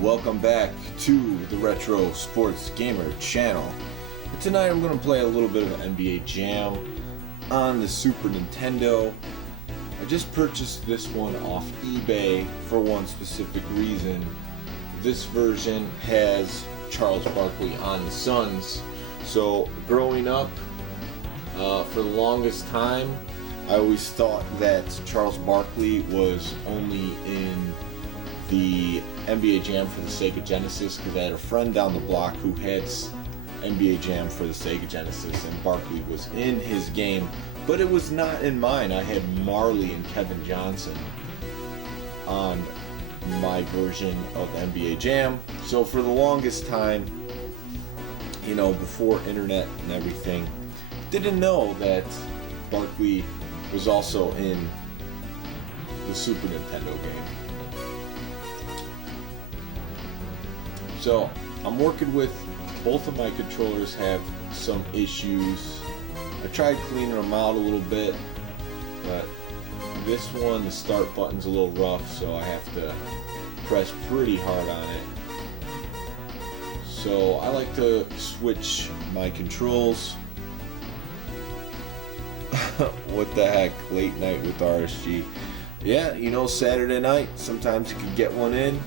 welcome back to the Retro Sports Gamer channel. And tonight I'm going to play a little bit of NBA Jam on the Super Nintendo. I just purchased this one off eBay for one specific reason. This version has Charles Barkley on the Suns. So growing up, for the longest time, I always thought that Charles Barkley was only in the NBA Jam for the Sega Genesis, because I had a friend down the block who had NBA Jam for the Sega Genesis and Barkley was in his game, but it was not in mine. I had Marley and Kevin Johnson on my version of NBA Jam. So for the longest time, you know, before internet and everything, didn't know that Barkley was also in the Super Nintendo game. So I'm working with both of my controllers have some issues. I tried cleaning them out a little bit, but this one, the start button's a little rough, so I have to press pretty hard on it. So I like to switch my controls. What the heck, late night with RSG. Yeah, you know, Saturday night, sometimes you can get one in.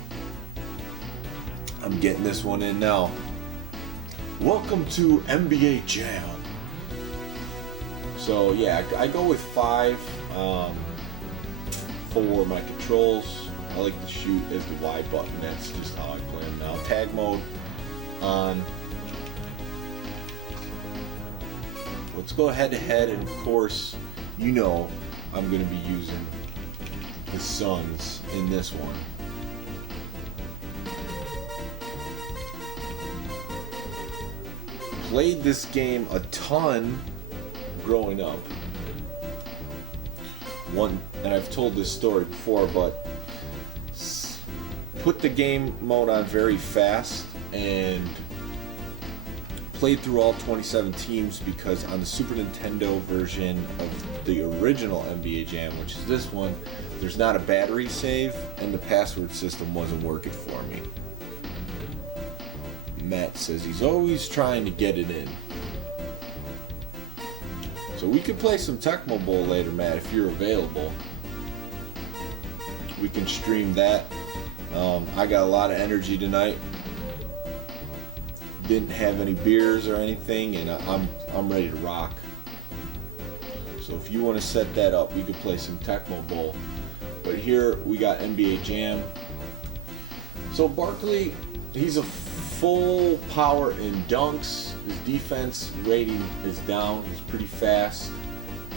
I'm getting this one in now. Welcome to NBA Jam. So yeah, I go with 5 for my controls. I like to shoot as the Y button. That's just how I play them now. Tag mode on. Let's go head to head, and of course, you know I'm going to be using the Suns in this one. Played this game a ton growing up. And I've told this story before, but put the game mode on very fast and played through all 27 teams, because on the Super Nintendo version of the original NBA Jam, which is this one, there's not a battery save and the password system wasn't working for me. Matt says he's always trying to get it in. So we could play some Tecmo Bowl later, Matt, if you're available. We can stream that. I got a lot of energy tonight. Didn't have any beers or anything, and I'm ready to rock. So if you want to set that up, we could play some Tecmo Bowl. But here we got NBA Jam. So Barkley, he's a full power in dunks. His defense rating is down. He's pretty fast,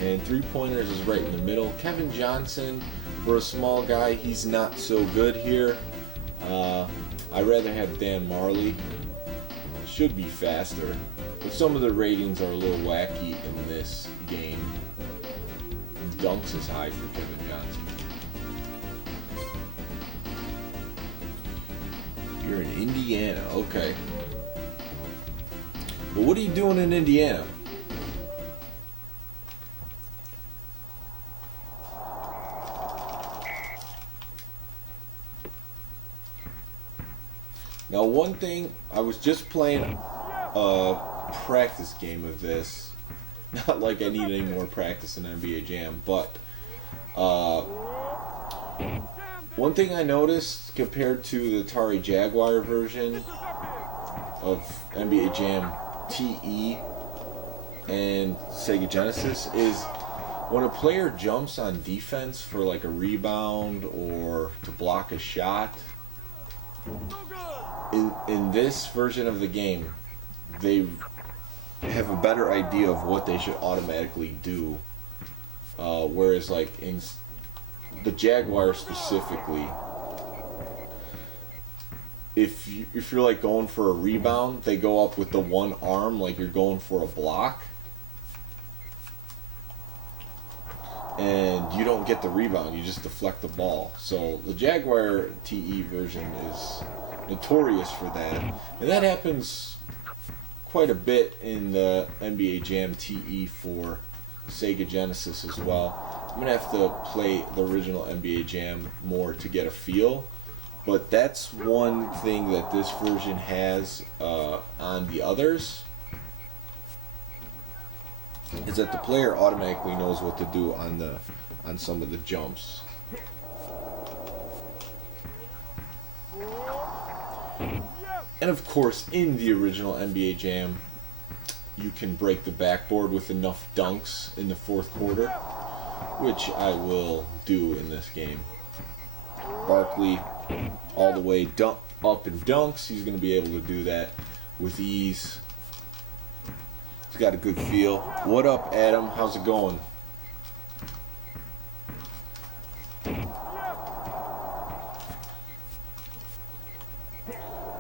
and three-pointers is right in the middle. Kevin Johnson, for a small guy, he's not so good here. I'd rather have Dan Marley. Should be faster, but some of the ratings are a little wacky in this game. Dunks is high for Kevin Johnson. You're in Indiana, okay. Well, what are you doing in Indiana? Now, one thing, I was just playing a practice game of this. Not like I need any more practice in NBA Jam, but one thing I noticed compared to the Atari Jaguar version of NBA Jam TE and Sega Genesis is when a player jumps on defense for like a rebound or to block a shot, in this version of the game, they have a better idea of what they should automatically do. Whereas like in the Jaguar specifically, if you're like going for a rebound, they go up with the one arm like you're going for a block, and you don't get the rebound, you just deflect the ball. So the Jaguar TE version is notorious for that, and that happens quite a bit in the NBA Jam TE for Sega Genesis as well. I'm going to have to play the original NBA Jam more to get a feel, But that's one thing that this version has on the others, is that the player automatically knows what to do on some of the jumps. And of course, in the original NBA Jam, you can break the backboard with enough dunks in the fourth quarter, which I will do in this game. Barkley, all the way up and dunks. He's going to be able to do that with ease. He's got a good feel. What up, Adam? How's it going?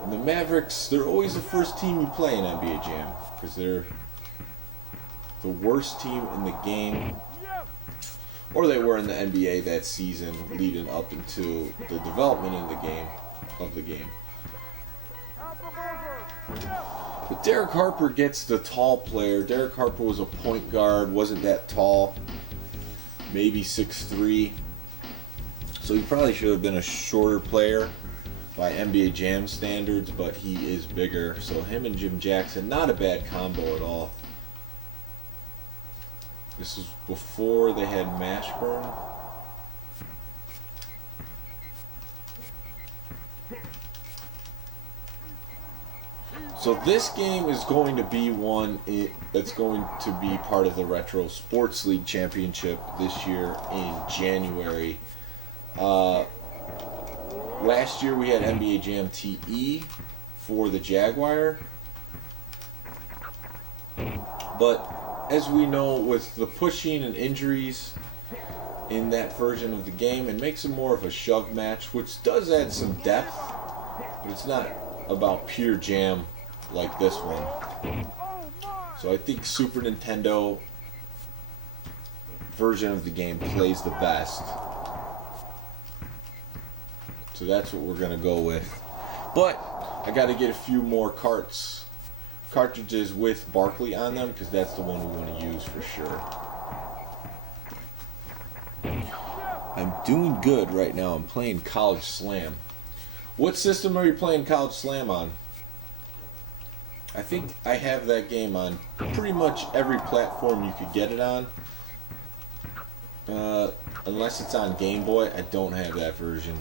And the Mavericks, they're always the first team you play in NBA Jam because they're the worst team in the game. Or they were in the NBA that season, leading up into the development in the game. But Derek Harper gets the tall player. Derek Harper was a point guard, wasn't that tall, maybe 6'3". So he probably should have been a shorter player by NBA Jam standards, but he is bigger. So him and Jim Jackson, not a bad combo at all. This is before they had Mashburn. So this game is going to be one that's going to be part of the Retro Sports League Championship this year in January. Last year we had NBA Jam TE for the Jaguar. But as we know, with the pushing and injuries in that version of the game, it makes it more of a shove match, which does add some depth, but it's not about pure jam like this one. So I think Super Nintendo version of the game plays the best. So that's what we're going to go with. But I got to get a few more cartridges with Barkley on them, because that's the one we want to use for sure. I'm doing good right now. I'm playing College Slam. What system are you playing College Slam on? I think I have that game on pretty much every platform you could get it on. Unless it's on Game Boy, I don't have that version.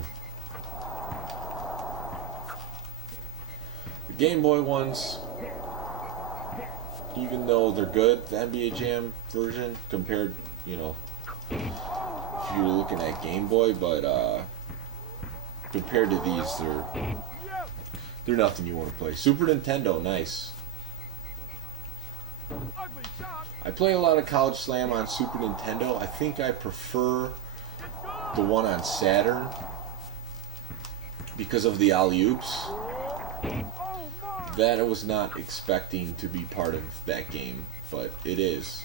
The Game Boy ones, even though they're good, the NBA Jam version, compared, if you're looking at Game Boy, but compared to these, they're nothing you want to play. Super Nintendo, nice. I play a lot of College Slam on Super Nintendo. I think I prefer the one on Saturn because of the alley-oops. That I was not expecting to be part of that game, but it is.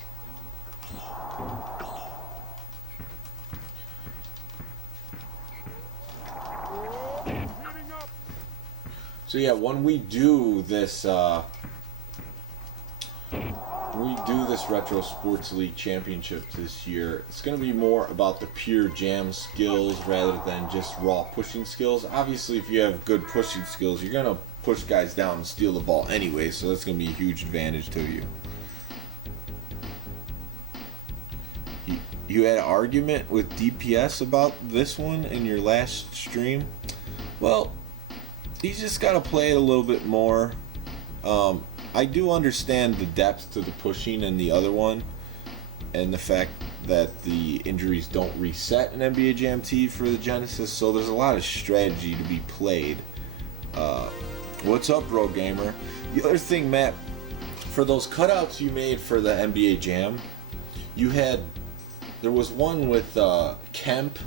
So yeah, when we do this Retro Sports League Championship this year, it's going to be more about the pure jam skills rather than just raw pushing skills. Obviously, if you have good pushing skills, you're going to push guys down and steal the ball anyway, so that's going to be a huge advantage to you. You had an argument with DPS about this one in your last stream? Well, you just got to play it a little bit more. I do understand the depth to the pushing in the other one, and the fact that the injuries don't reset in NBA Jam T for the Genesis, so there's a lot of strategy to be played. What's up, Rogue Gamer? The other thing, Matt, for those cutouts you made for the NBA Jam, there was one with Kemp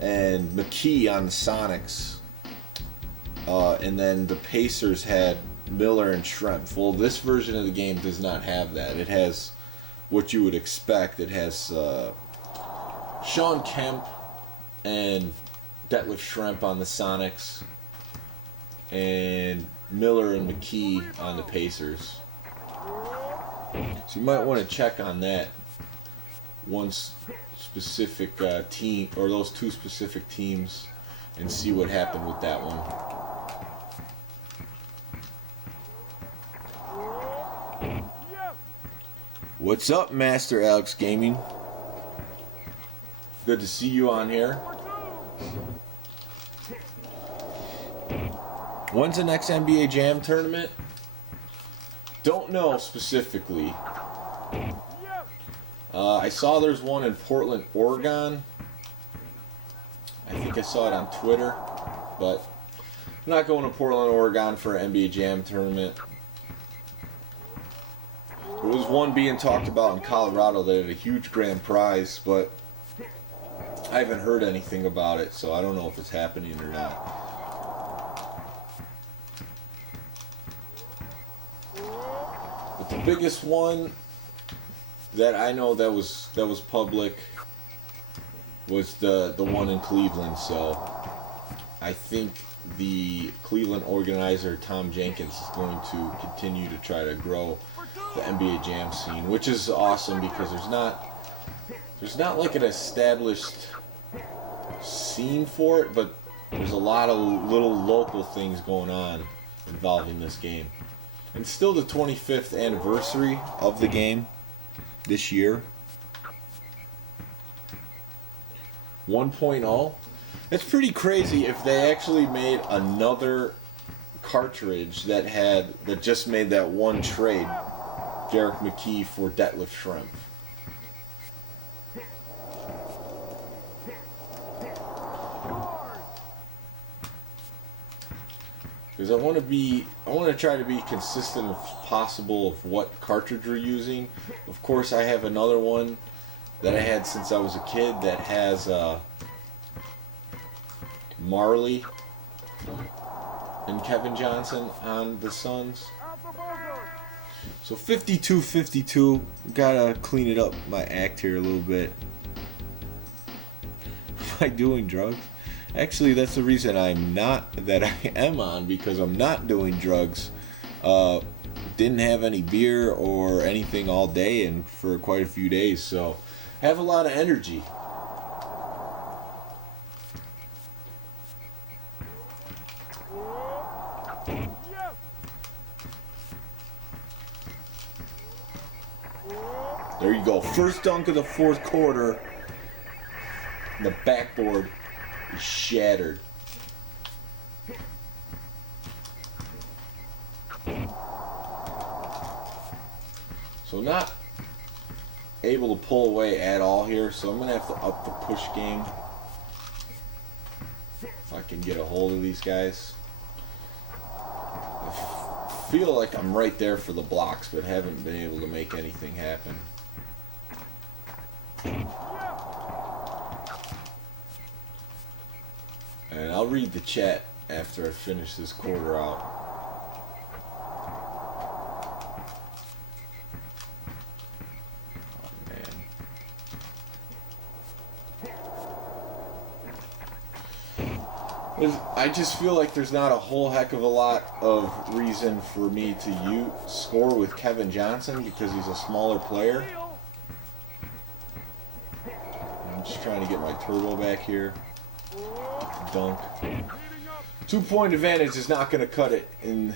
and McKee on the Sonics, and then the Pacers had Miller and Schrempf. Well, this version of the game does not have that. It has what you would expect. It has Shawn Kemp and Detlef Schrempf on the Sonics, and Miller and McKee on the Pacers. So you might want to check on that. One specific team, or those two specific teams, and see what happened with that one. What's up, Master Alex Gaming? Good to see you on here. When's the next NBA Jam tournament? Don't know specifically. I saw there's one in Portland, Oregon. I think I saw it on Twitter, but I'm not going to Portland, Oregon for an NBA Jam tournament. There was one being talked about in Colorado that had a huge grand prize, but I haven't heard anything about it, so I don't know if it's happening or not. But the biggest one that I know that was public was the one in Cleveland. So I think the Cleveland organizer Tom Jenkins is going to continue to try to grow the NBA Jam scene, which is awesome because there's not like an established scene for it, but there's a lot of little local things going on involving this game. And still the 25th anniversary of the game this year. 1.0. That's pretty crazy if they actually made another cartridge that just made that one trade. Derek McKee for Detlef Schrempf. Because I want to try to be consistent if possible of what cartridge we're using. Of course, I have another one that I had since I was a kid that has Marley and Kevin Johnson on the Suns. So 52-52, gotta clean it up my act here a little bit. Am I doing drugs? Actually, that's the reason I am on, because I'm not doing drugs. Didn't have any beer or anything all day and for quite a few days, so have a lot of energy. There you go. First dunk of the fourth quarter. The backboard is shattered. So not able to pull away at all here, so I'm going to have to up the push game if I can get a hold of these guys. I feel like I'm right there for the blocks, but haven't been able to make anything happen. And I'll read the chat after I finish this quarter out. I just feel like there's not a whole heck of a lot of reason for me to score with Kevin Johnson because he's a smaller player. I'm just trying to get my turbo back here. Dunk. 2-point advantage is not going to cut it in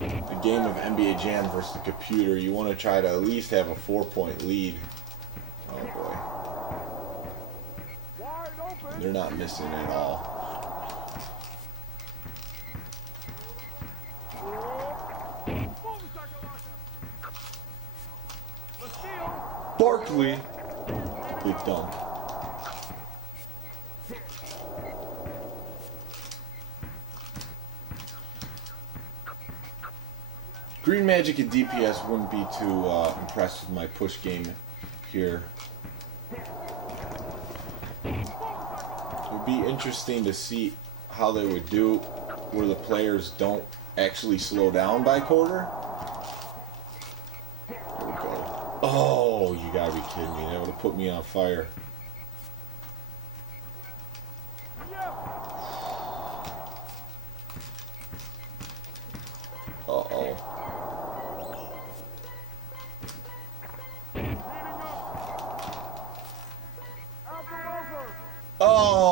a game of NBA Jam versus the computer. You want to try to at least have a 4-point lead. Oh boy. They're not missing at all. Barkley. Big dunk. Green Magic and DPS wouldn't be too impressed with my push game here. It would be interesting to see how they would do where the players don't actually slow down by quarter. There we go. Oh, you gotta be kidding me. That would have put me on fire. Uh-oh. Oh!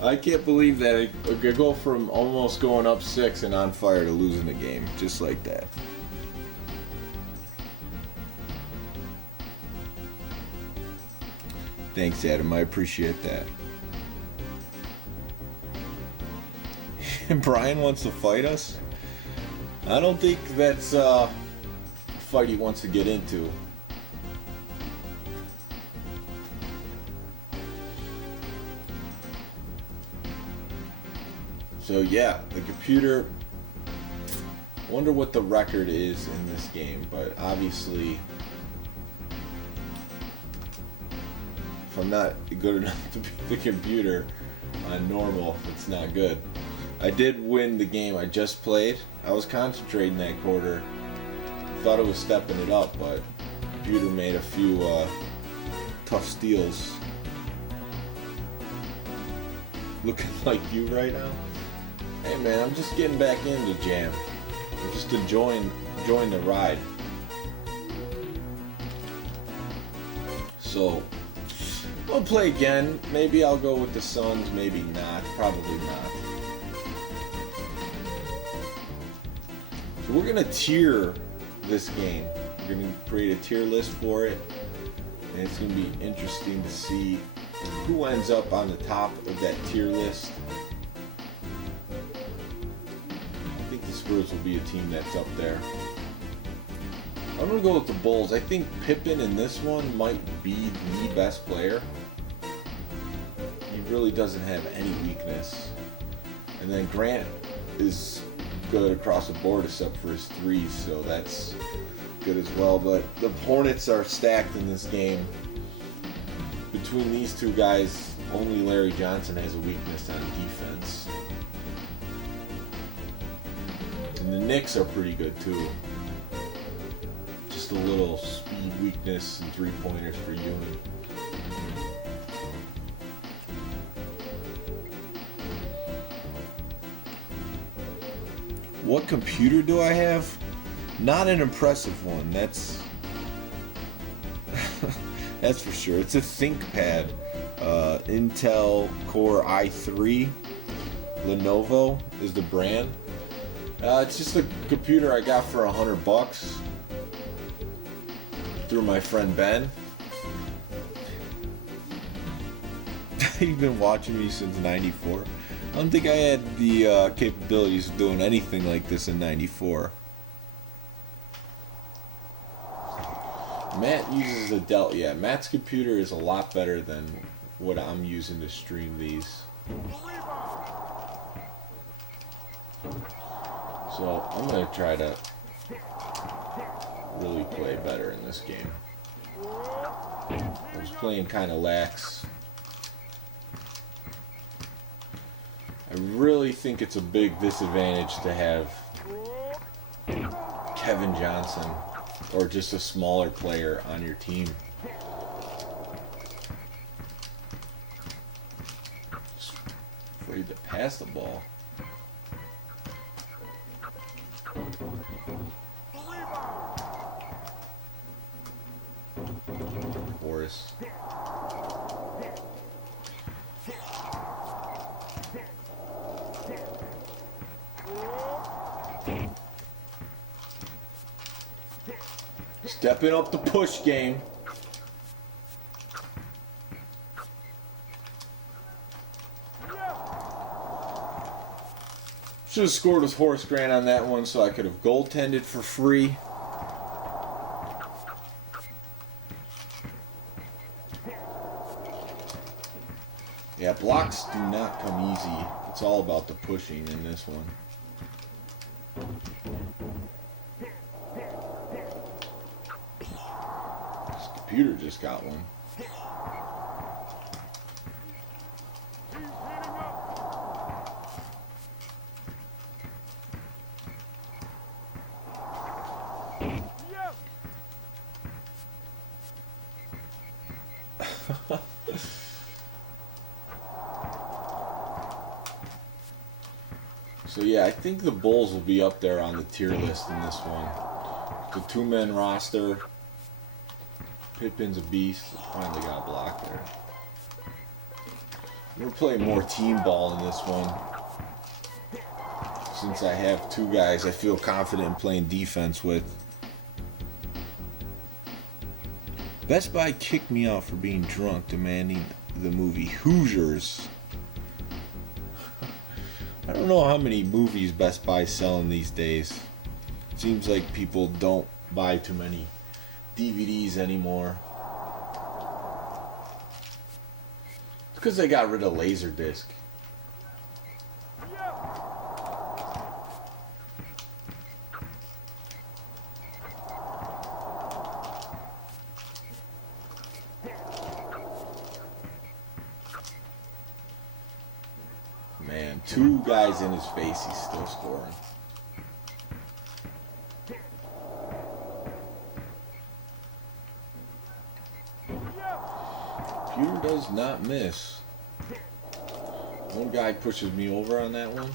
I can't believe that I could go from almost going up 6 and on fire to losing the game, just like that. Thanks, Adam. I appreciate that. Brian wants to fight us? I don't think that's a fight he wants to get into. So yeah, the computer, I wonder what the record is in this game, but obviously if I'm not good enough to beat the computer on normal, it's not good. I did win the game I just played. I was concentrating that quarter. Thought it was stepping it up, but the computer made a few tough steals. Looking like you right now? Hey man, I'm just getting back into Jam. I'm just enjoying the ride. So, I'll play again. Maybe I'll go with the Suns, maybe not. Probably not. So we're gonna tier this game. We're gonna create a tier list for it. And it's gonna be interesting to see who ends up on the top of that tier list. I think the Spurs will be a team that's up there. I'm gonna go with the Bulls. I think Pippen in this one might be the best player. He really doesn't have any weakness. And then Grant is good across the board except for his threes, so that's good as well. But the Hornets are stacked in this game. Between these two guys, only Larry Johnson has a weakness on defense. And the Knicks are pretty good too. Just a little speed weakness and three-pointers for Ewing. What computer do I have? Not an impressive one. That's that's for sure. It's a ThinkPad, Intel Core i3. Lenovo is the brand. It's just a computer I got for $100 through my friend Ben. He's been watching me since '94. I don't think I had the capabilities of doing anything like this in '94. Matt uses a Dell. Yeah, Matt's computer is a lot better than what I'm using to stream these. So I'm going to try to really play better in this game. I was playing kind of lax. I really think it's a big disadvantage to have Kevin Johnson or just a smaller player on your team. Just afraid to pass the ball. Horace. Stepping up the push game. Should have scored with Horace Grant on that one so I could have goaltended for free. Yeah, blocks do not come easy. It's all about the pushing in this one. This computer just got one. So yeah, I think the Bulls will be up there on the tier list in this one. The two-man roster. Pippen's a beast. Finally got a block there. We're playing more team ball in this one. Since I have two guys I feel confident in playing defense with. Best Buy kicked me out for being drunk demanding the movie Hoosiers. I don't know how many movies Best Buy's selling these days. Seems like people don't buy too many DVDs anymore. It's because they got rid of Laserdisc. Man, two guys in his face, he's still scoring. Computer does not miss. One guy pushes me over on that one.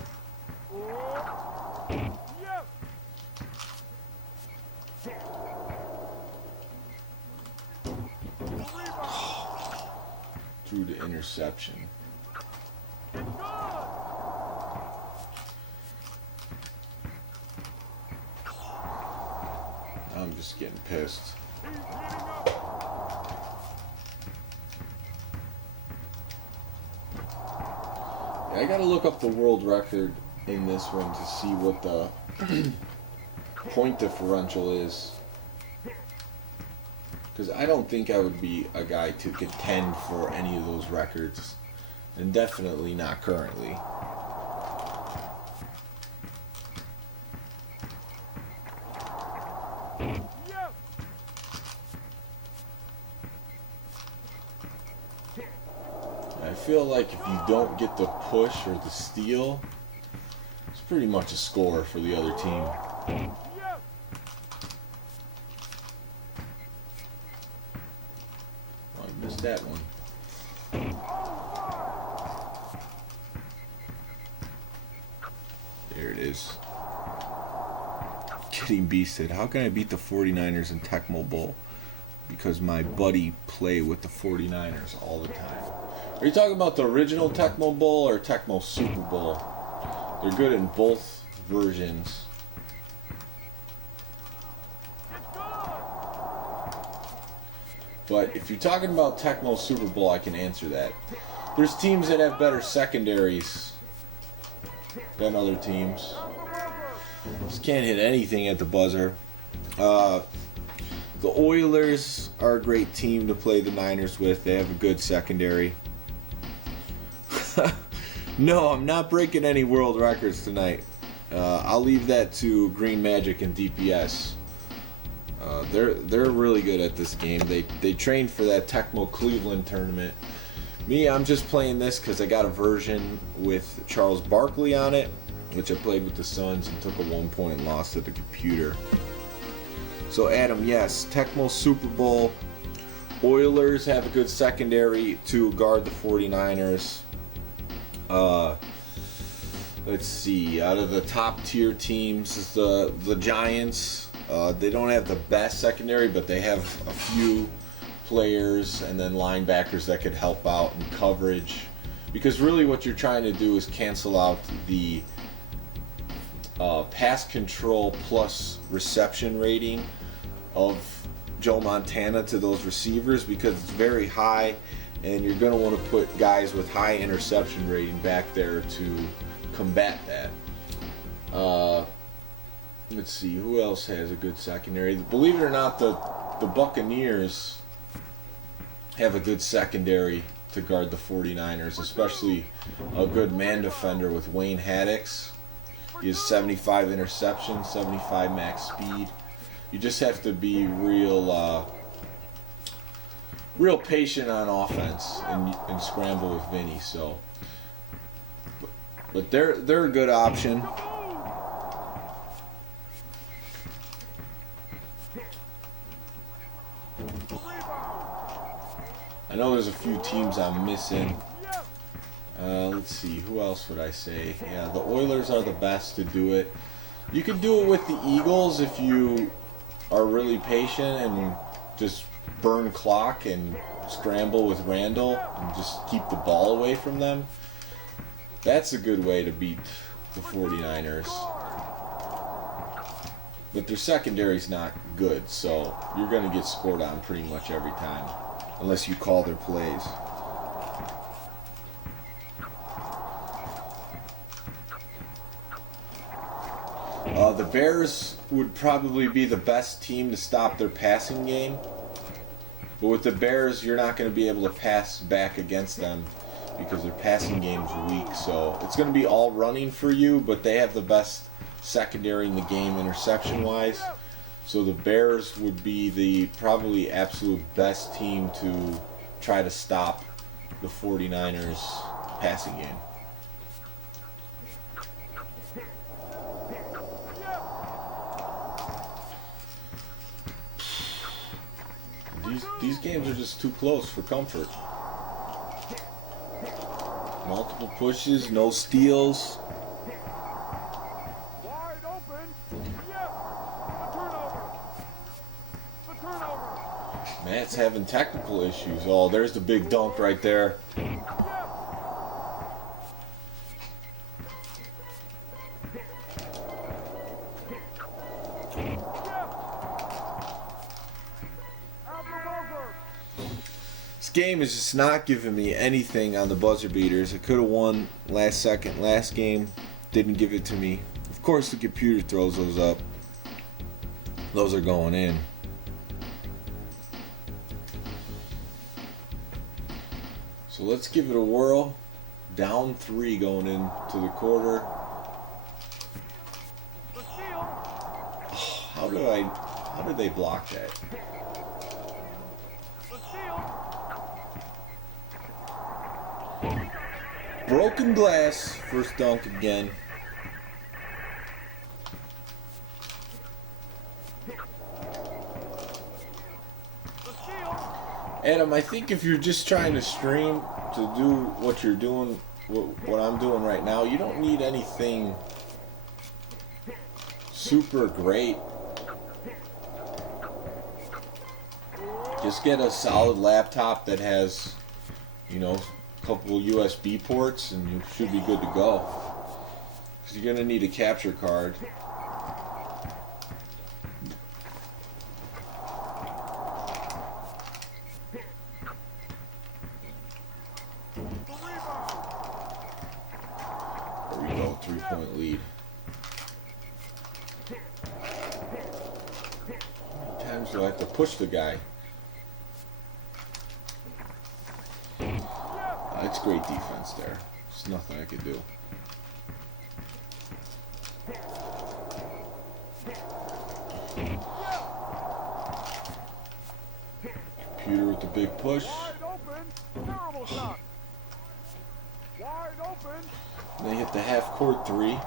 Through the interception. I'm just getting pissed. I gotta look up the world record in this one to see what the point differential is. Because I don't think I would be a guy to contend for any of those records. And definitely not currently. I feel like if you don't get the push or the steal, it's pretty much a score for the other team. Oh, I missed that one. There it is. Getting beasted. How can I beat the 49ers in Tecmo Bowl? Because my buddy play with the 49ers all the time. Are you talking about the original Tecmo Bowl or Tecmo Super Bowl? They're good in both versions. But if you're talking about Tecmo Super Bowl, I can answer that. There's teams that have better secondaries than other teams. Just can't hit anything at the buzzer. The Oilers are a great team to play the Niners with. They have a good secondary. No, I'm not breaking any world records tonight. I'll leave that to Green Magic and DPS. They're really good at this game. They trained for that Tecmo Cleveland tournament. Me, I'm just playing this because I got a version with Charles Barkley on it, which I played with the Suns and took a 1-point loss to the computer. So Adam, yes, Tecmo Super Bowl. Oilers have a good secondary to guard the 49ers. Let's see, out of the top tier teams, the Giants. They don't have the best secondary, but they have a few players and then linebackers that could help out in coverage. Because really what you're trying to do is cancel out the pass control plus reception rating of Joe Montana to those receivers, because it's very high, and you're going to want to put guys with high interception rating back there to combat that. Let's see, who else has a good secondary? Believe it or not, the Buccaneers have a good secondary to guard the 49ers, especially a good man defender with Wayne Haddix. He has 75 interceptions, 75 max speed. You just have to be real patient on offense and scramble with Vinny. So, but they're a good option. I know there's a few teams I'm missing. Let's see, who else would I say? Yeah, the Oilers are the best to do it. You could do it with the Eagles if you are really patient and just burn clock and scramble with Randall and just keep the ball away from them, that's a good way to beat the 49ers. But their secondary's not good, so you're going to get scored on pretty much every time, unless you call their plays. The Bears would probably be the best team to stop their passing game. But with the Bears, you're not going to be able to pass back against them because their passing game's weak. So it's going to be all running for you, but they have the best secondary in the game interception-wise. So the Bears would be the probably absolute best team to try to stop the 49ers passing game. These games are just too close for comfort. Multiple pushes, no steals. Wide open. Yes. The turnover. The turnover. Matt's having technical issues. Oh, there's the big dunk right there. This game is just not giving me anything on the buzzer beaters. I could have won last second. Last game didn't give it to me. Of course the computer throws those up. Those are going in. So let's give it a whirl. Down 3 going into the quarter. Oh, how did they block that? Broken glass, first dunk again. Adam, I think if you're just trying to stream to do what you're doing, what I'm doing right now, you don't need anything super great. Just get a solid laptop that has, you know, couple USB ports and you should be good to go. Because you're going to need a capture card. There we go, 3-point lead. How many times do I have to push the guy? It's great defense there. There's nothing I could do. Computer with the big push. They hit the half-court 3.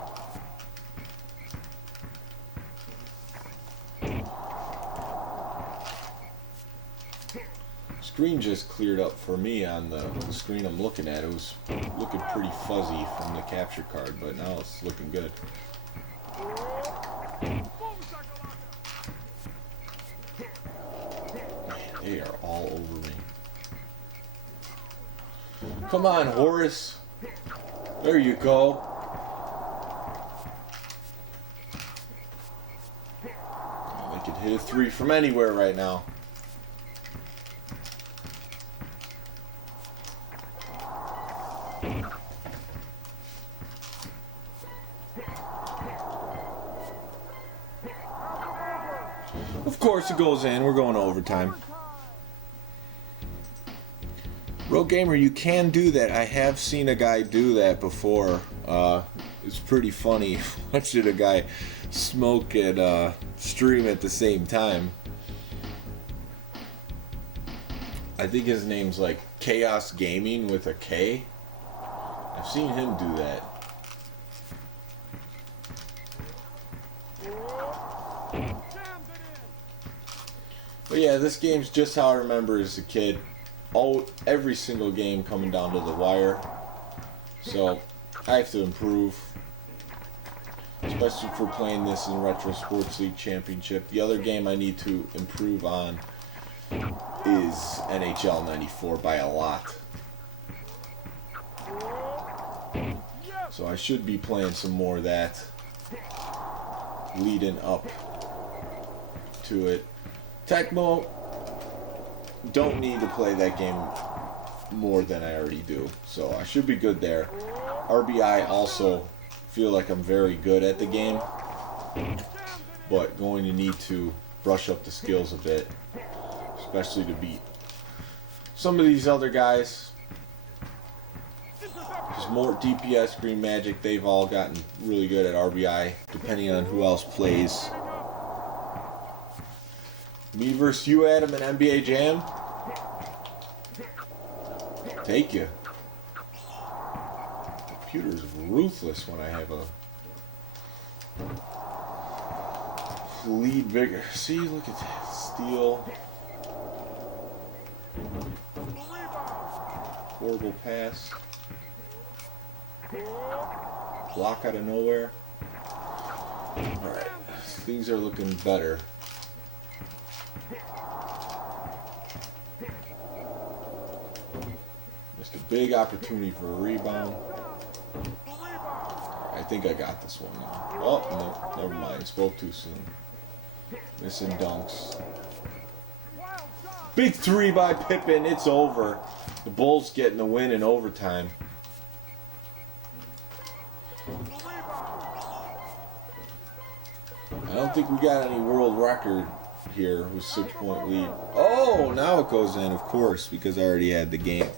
Screen just cleared up for me on the screen I'm looking at. It was looking pretty fuzzy from the capture card, but now it's looking good. Man, they are all over me. Come on, Horace. There you go. They could hit a 3 from anywhere right now. Of course it goes in. We're going to overtime. Real Gamer, you can do that. I have seen a guy do that before. It's pretty funny watching a guy smoke and stream at the same time. I think his name's like Chaos Gaming with a K. I've seen him do that. But yeah, this game's just how I remember as a kid. Every single game coming down to the wire. So I have to improve, especially for playing this in Retro Sports League Championship. The other game I need to improve on is NHL 94 by a lot. So I should be playing some more of that leading up to it. Tecmo, don't need to play that game more than I already do, so I should be good there. RBI also feel like I'm very good at the game, but going to need to brush up the skills a bit, especially to beat some of these other guys. Just more DPS, Green Magic, they've all gotten really good at RBI, depending on who else plays. Me versus you, Adam, in NBA Jam? Take you. Computer's ruthless when I have a lead bigger. See, look at that. Steal. Horrible pass. Block out of nowhere. Alright. Things are looking better. Missed a big opportunity for a rebound. I think I got this one now. Oh, no, never mind. Spoke too soon. Missing dunks. Big three by Pippen. It's over. The Bulls getting the win in overtime. I don't think we got any world record here with 6-point lead. Oh, now it goes in, of course, because I already had the game.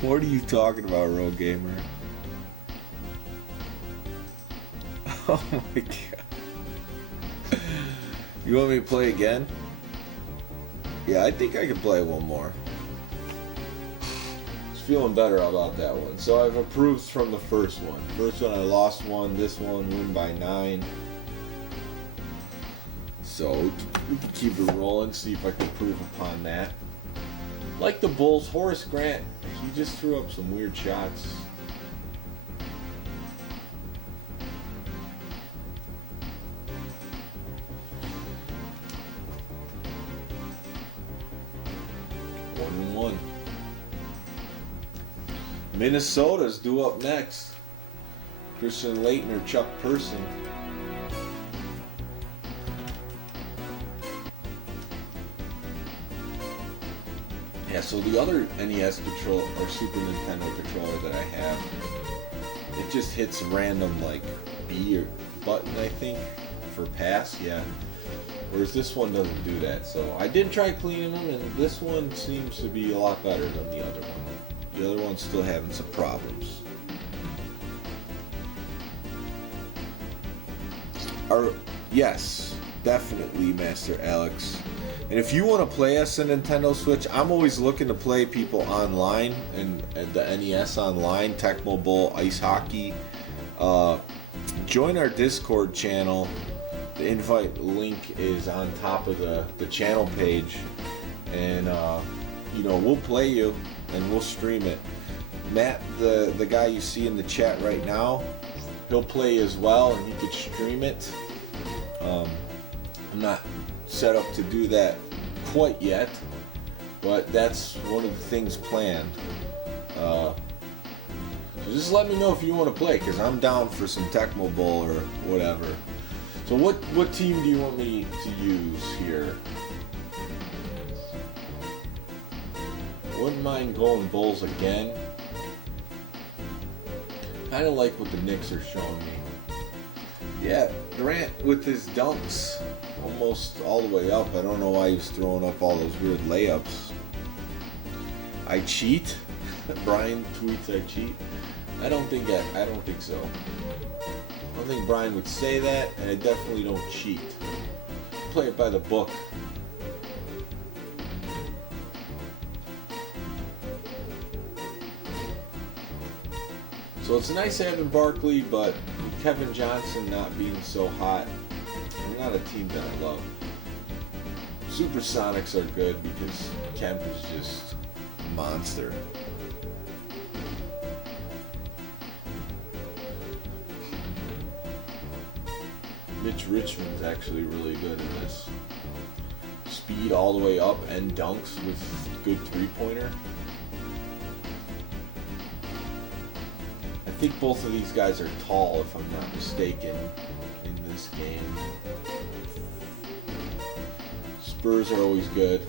What are you talking about, Road Gamer? Oh my god. You want me to play again? Yeah, I think I can play one more. Just feeling better about that one. So I've improved from the first one. First one I lost one, this one win by 9. So we can keep it rolling, see if I can improve upon that. Like the Bulls, Horace Grant, he just threw up some weird shots. One. Minnesota's due up next. Christian Layton or Chuck Person. Yeah, so the other NES control or Super Nintendo controller that I have, it just hits random like B or button, I think, for pass, yeah. Whereas this one doesn't do that. So I did try cleaning them, and this one seems to be a lot better than the other one. The other one's still having some problems. Yes, definitely, Master Alex. And if you want to play us a Nintendo Switch, I'm always looking to play people online and the NES online, Tecmo Bowl, Ice Hockey. Join our Discord channel. The invite link is on top of the channel page, and we'll play you and we'll stream it. Matt, the guy you see in the chat right now, he'll play as well, and he could stream it. I'm not set up to do that quite yet, but that's one of the things planned. So just let me know if you want to play, because I'm down for some Tecmo Bowl or whatever. So what team do you want me to use here? Wouldn't mind going Bulls again. Kind of like what the Knicks are showing me. Yeah, Durant with his dunks almost all the way up. I don't know why he was throwing up all those weird layups. I cheat? Brian tweets I cheat. I don't think so. I don't think Brian would say that, and I definitely don't cheat. Play it by the book. So it's nice having Barkley, but Kevin Johnson not being so hot, they're not a team that I love. Supersonics are good because Kemp is just a monster. Mitch Richmond's actually really good in this. Speed all the way up and dunks with good three-pointer. I think both of these guys are tall, if I'm not mistaken, in this game. Spurs are always good.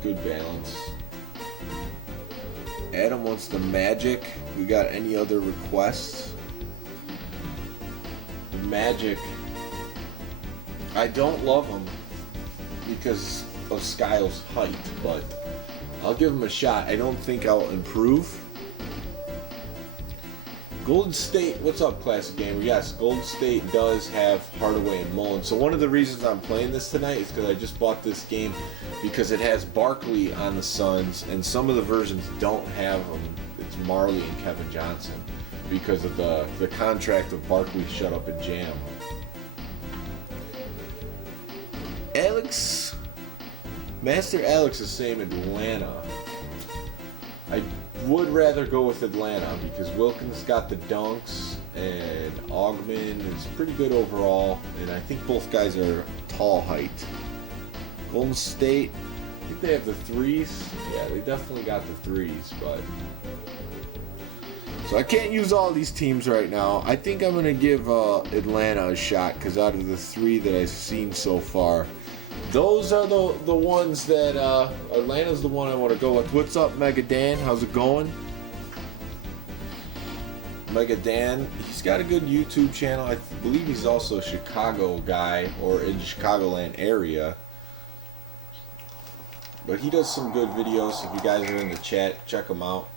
Good balance. Adam wants the Magic. We got any other requests? The Magic. I don't love them because of Skyle's height, but I'll give him a shot. I don't think I'll improve. Golden State, what's up, Classic Gamer? Yes, Golden State does have Hardaway and Mullins. So one of the reasons I'm playing this tonight is because I just bought this game because it has Barkley on the Suns, and some of the versions don't have them. It's Marley and Kevin Johnson because of the contract of Barkley shut up and jam. Alex, Master Alex is saying Atlanta. I would rather go with Atlanta because Wilkins got the dunks and Augman is pretty good overall, and I think both guys are tall height. Golden State, I think they have the threes. Yeah, they definitely got the threes, but so I can't use all these teams right now. I think I'm gonna give Atlanta a shot because out of the three that I've seen so far, those are the ones that Atlanta's the one I want to go with. What's up, Mega Dan? How's it going? Mega Dan, he's got a good YouTube channel. I believe he's also a Chicago guy or in the Chicagoland area. But he does some good videos. If you guys are in the chat, check him out.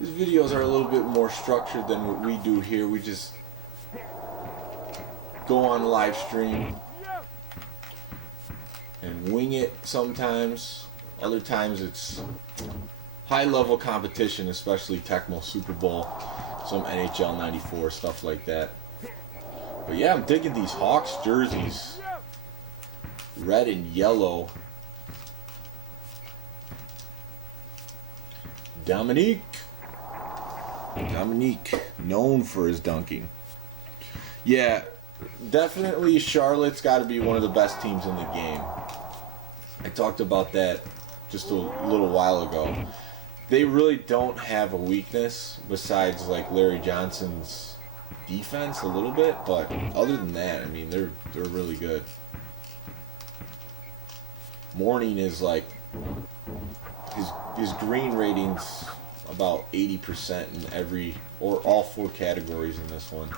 His videos are a little bit more structured than what we do here. We just go on live stream and wing it sometimes. Other times it's high level competition, especially Tecmo Super Bowl, some NHL 94, stuff like that. But yeah, I'm digging these Hawks jerseys. Red and yellow. Dominique, known for his dunking. Yeah, definitely Charlotte's got to be one of the best teams in the game. I talked about that just a little while ago. They really don't have a weakness besides like Larry Johnson's defense a little bit, but other than that, I mean, they're really good. Morning is like his green rating's about 80% in every or all four categories in this one.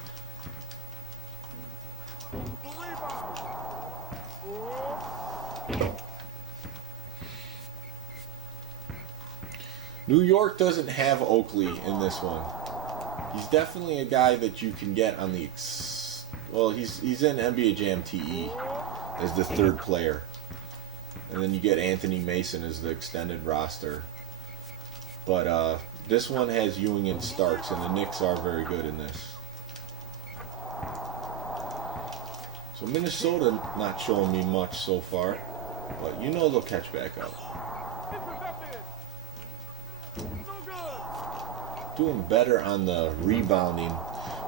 New York doesn't have Oakley in this one. He's definitely a guy that you can get on the well, he's in NBA Jam TE as the third player. And then you get Anthony Mason as the extended roster. But this one has Ewing and Starks, and the Knicks are very good in this. So Minnesota not showing me much so far, but you know they'll catch back up. Doing better on the rebounding.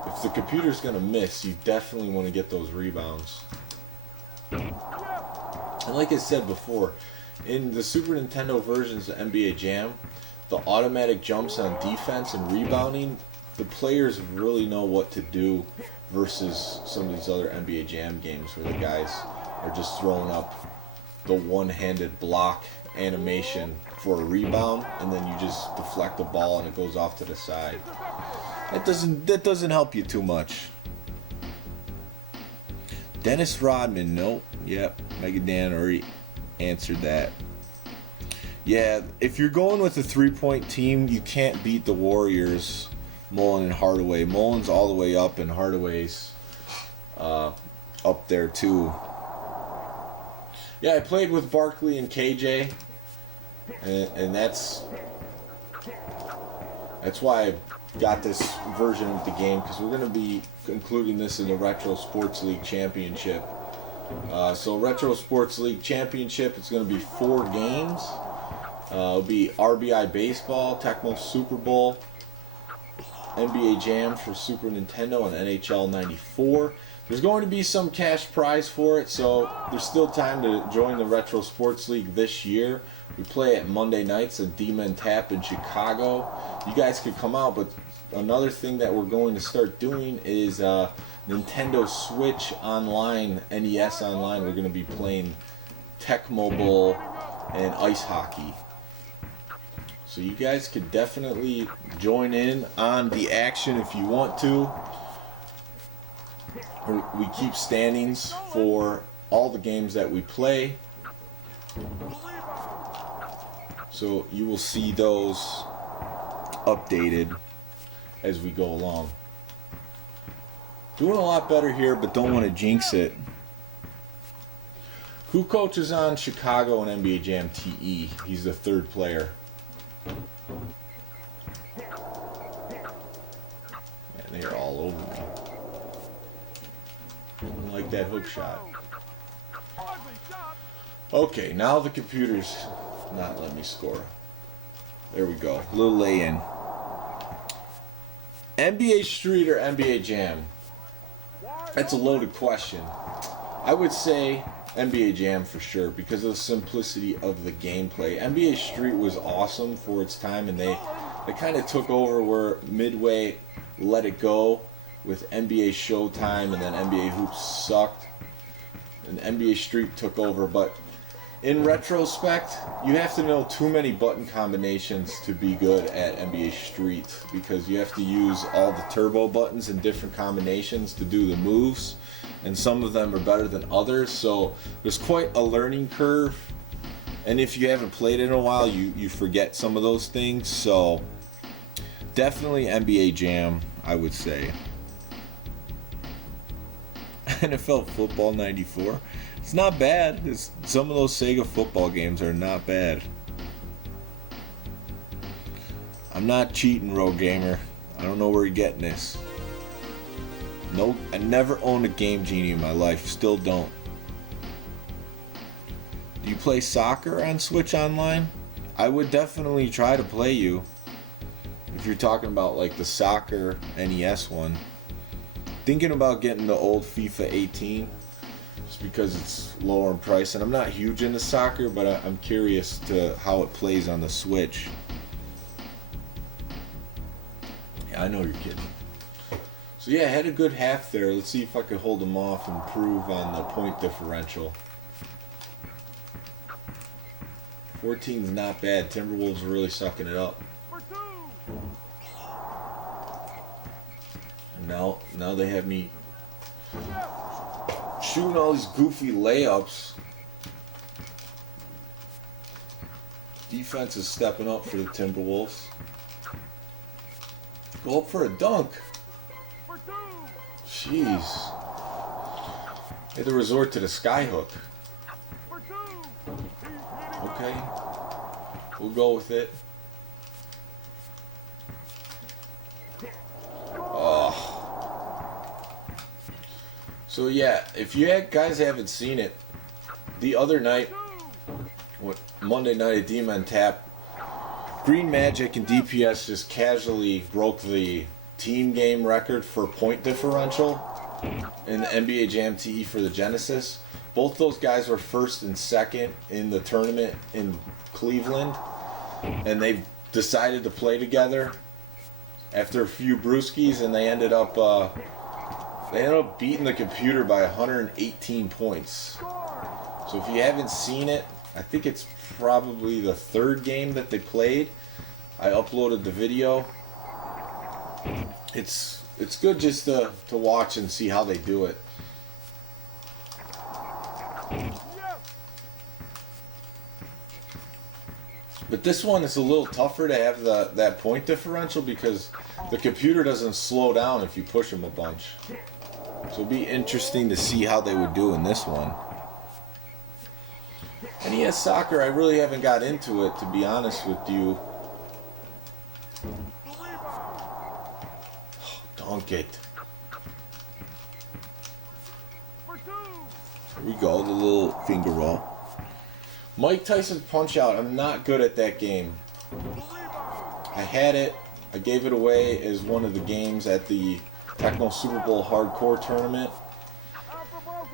If the computer's gonna miss, you definitely want to get those rebounds. And like I said before, in the Super Nintendo versions of NBA Jam, the automatic jumps on defense and rebounding, the players really know what to do versus some of these other NBA Jam games where the guys are just throwing up the one-handed block animation for a rebound and then you just deflect the ball and it goes off to the side. That doesn't help you too much. Dennis Rodman, nope. Yep, Mega Dan already answered that. Yeah, if you're going with a three-point team, you can't beat the Warriors, Mullen and Hardaway. Mullen's all the way up, and Hardaway's up there too. Yeah, I played with Barkley and KJ, and that's why I got this version of the game, because we're going to be including this in the Retro Sports League Championship. So Retro Sports League Championship, it's going to be 4 games. It'll be RBI Baseball, Tecmo Super Bowl, NBA Jam for Super Nintendo and NHL 94. There's going to be some cash prize for it, so there's still time to join the Retro Sports League this year. We play at Monday nights at Demon Tap in Chicago. You guys could come out, but another thing that we're going to start doing is Nintendo Switch Online, NES Online. We're going to be playing Tecmo Bowl and ice hockey. So you guys could definitely join in on the action if you want to. We keep standings for all the games that we play, so you will see those updated as we go along. Doing a lot better here, but don't want to jinx it. Who coaches on Chicago and NBA Jam TE? He's the third player. Man, they're all over me. I like that hook shot. Okay, now the computer's not letting me score. There we go. Little lay-in. NBA Street or NBA Jam? That's a loaded question. I would say NBA Jam for sure because of the simplicity of the gameplay. NBA Street was awesome for its time, and they kind of took over where Midway let it go with NBA Showtime, and then NBA Hoops sucked, and NBA Street took over. But in retrospect, you have to know too many button combinations to be good at NBA Street because you have to use all the turbo buttons in different combinations to do the moves, and some of them are better than others, so there's quite a learning curve, and if you haven't played it in a while, you forget some of those things. So definitely NBA Jam, I would say. NFL Football 94. It's not bad. Some of those Sega football games are not bad. I'm not cheating, Road Gamer. I don't know where you're getting this. No, I never owned a Game Genie in my life. Still don't. Do you play soccer on Switch Online? I would definitely try to play you. If you're talking about like the soccer NES one. Thinking about getting the old FIFA 18 just because it's lower in price, and I'm not huge into soccer, but I'm curious to how it plays on the Switch. Yeah, I know you're kidding. So yeah, I had a good half there. Let's see if I could hold them off and improve on the point differential. 14's not bad. Timberwolves are really sucking it up. Now they have me shooting all these goofy layups. Defense is stepping up for the Timberwolves. Go up for a dunk. Jeez. They had to resort to the skyhook. Okay. We'll go with it. So yeah, if you guys haven't seen it, the other night, Monday night at Demon Tap, Green Magic and DPS just casually broke the team game record for point differential in the NBA Jam TE for the Genesis. Both those guys were first and second in the tournament in Cleveland, and they decided to play together after a few brewskis, and they ended up beating the computer by 118 points. So if you haven't seen it, I think it's probably the third game that they played. I uploaded the video. It's good just to watch and see how they do it. But this one is a little tougher to have that point differential because the computer doesn't slow down if you push them a bunch. So it'll be interesting to see how they would do in this one. NES Soccer, I really haven't got into it, to be honest with you. Oh, dunk it. Here we go, the little finger roll. Mike Tyson's Punch Out, I'm not good at that game. I had it I gave it away as one of the games at the Tecmo Super Bowl Hardcore Tournament.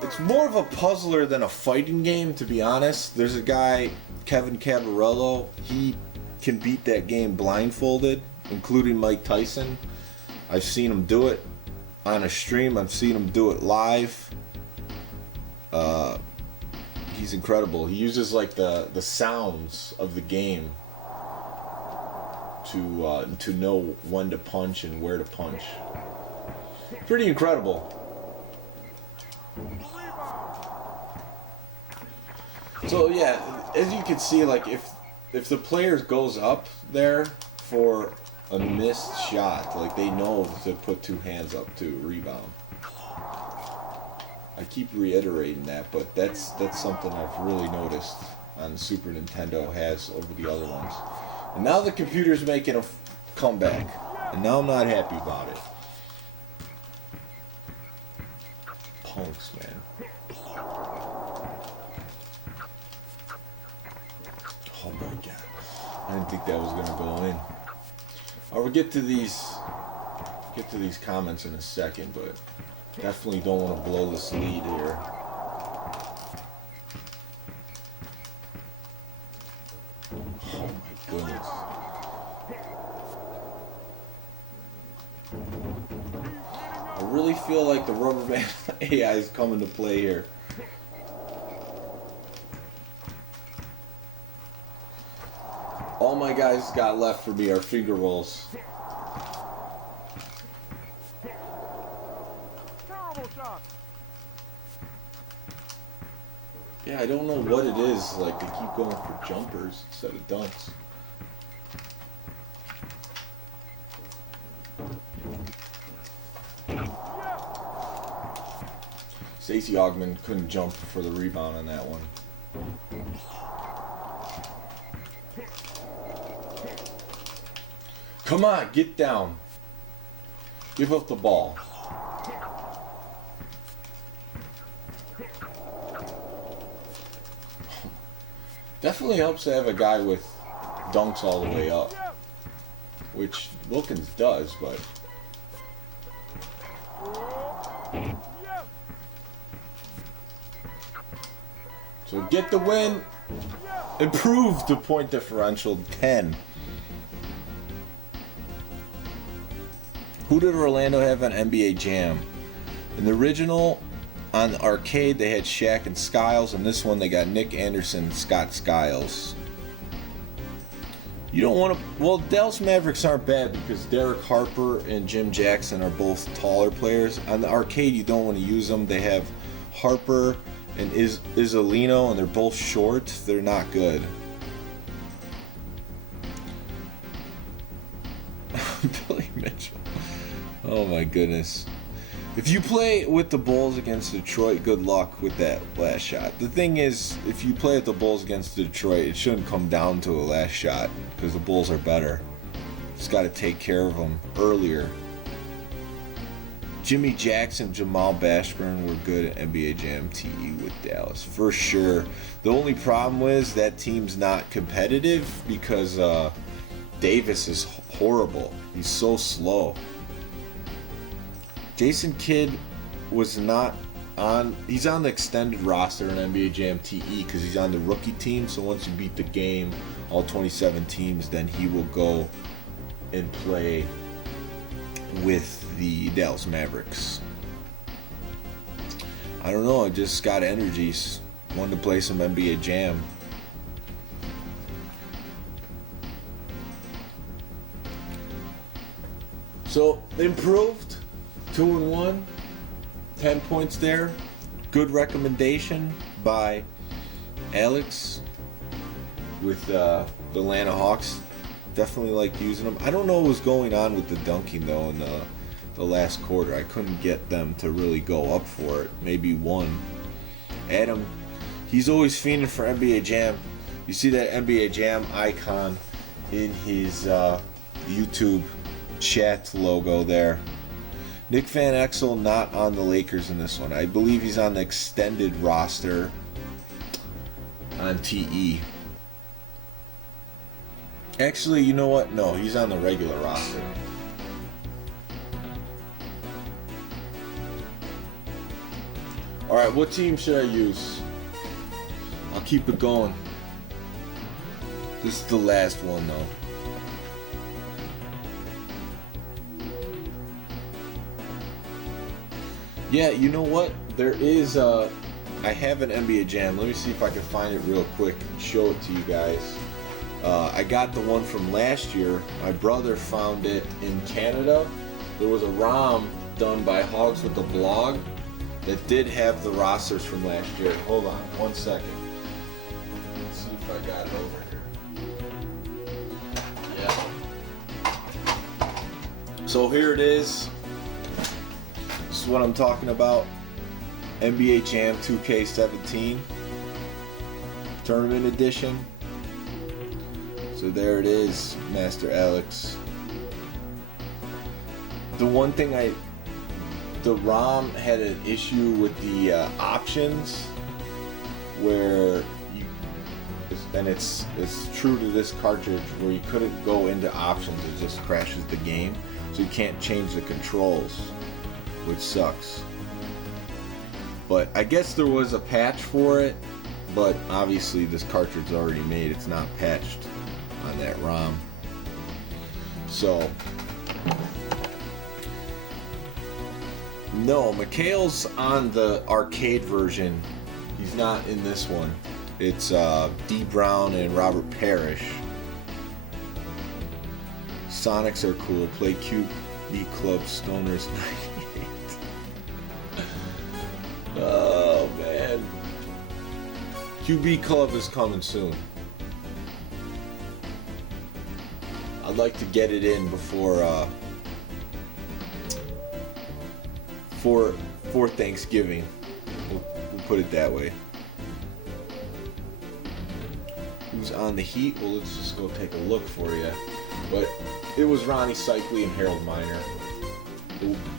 It's more of a puzzler than a fighting game, to be honest. There's a guy, Kevin Cavarello, he can beat that game blindfolded, including Mike Tyson. I've seen him do it on a stream. I've seen him do it live. He's incredible. He uses like the sounds of the game to know when to punch and where to punch. Pretty incredible. So yeah, as you can see, like if the player goes up there for a missed shot, like they know to put two hands up to rebound. I keep reiterating that, but that's something I've really noticed on Super Nintendo has over the other ones. And now the computer's making a comeback, and now I'm not happy about it. Punks, man. Oh my god. I didn't think that was gonna go in. We'll get to these comments in a second, but definitely don't want to blow this lead here. Oh my goodness. I really feel like the rubber band AI is coming to play here. All my guys got left for me are finger rolls. Terrible shot. Yeah, I don't know what it is. Like, they keep going for jumpers instead of dunks. Stacey Augman couldn't jump for the rebound on that one. Come on, get down. Give up the ball. Definitely helps to have a guy with dunks all the way up, which Wilkins does, but so get the win. Improve the point differential 10. Who did Orlando have on NBA Jam? In the original, on the arcade, they had Shaq and Skiles, and this one they got Nick Anderson and Scott Skiles. You don't want to... Well, Dallas Mavericks aren't bad because Derek Harper and Jim Jackson are both taller players. On the arcade, you don't want to use them. They have Harper and Isolino, and they're both short. They're not good. Billy Mitchell. Oh my goodness. If you play with the Bulls against Detroit, good luck with that last shot. The thing is, if you play with the Bulls against Detroit, it shouldn't come down to a last shot because the Bulls are better. Just got to take care of them earlier. Jimmy Jackson, Jamal Bashburn were good at NBA Jam TE with Dallas, for sure. The only problem was that team's not competitive because Davis is horrible. He's so slow. Jason Kidd was not on... He's on the extended roster in NBA Jam TE because he's on the rookie team. So once you beat the game, all 27 teams, then he will go and play with the Dallas Mavericks. I don't know. I just got energies. Wanted to play some NBA Jam. So, improved. 2-1, 10 points there. Good recommendation by Alex with the Atlanta Hawks. Definitely like using them. I don't know what was going on with the dunking though in the last quarter. I couldn't get them to really go up for it. Maybe one. Adam, he's always fiending for NBA Jam. You see that NBA Jam icon in his YouTube chat logo there. Nick Van Exel not on the Lakers in this one. I believe he's on the extended roster on TE. Actually, you know what? No, he's on the regular roster. Alright, what team should I use? I'll keep it going. This is the last one, though. Yeah, you know what? There is I have an NBA Jam. Let me see if I can find it real quick and show it to you guys. I got the one from last year. My brother found it in Canada. There was a ROM done by Hogs with the Blog that did have the rosters from last year. Hold on, 1 second. Let's see if I got it over here. Yeah. So here it is. This is what I'm talking about. NBA Jam 2K17 Tournament Edition. So there it is, Master Alex. The one thing the ROM had an issue with the options, where you, and it's true to this cartridge, where you couldn't go into options, it just crashes the game. So you can't change the controls, which sucks. But I guess there was a patch for it, but obviously this cartridge is already made, it's not patched on that ROM. So no, Mikhail's on the arcade version. He's not in this one. It's D. Brown and Robert Parrish. Sonics are cool. Play QB Club Stoners 98. Oh man. QB Club is coming soon. I'd like to get it in before for Thanksgiving. We'll put it that way. Who's on the Heat? Well, let's just go take a look for you. But it was Ronnie Cycli and Harold Miner.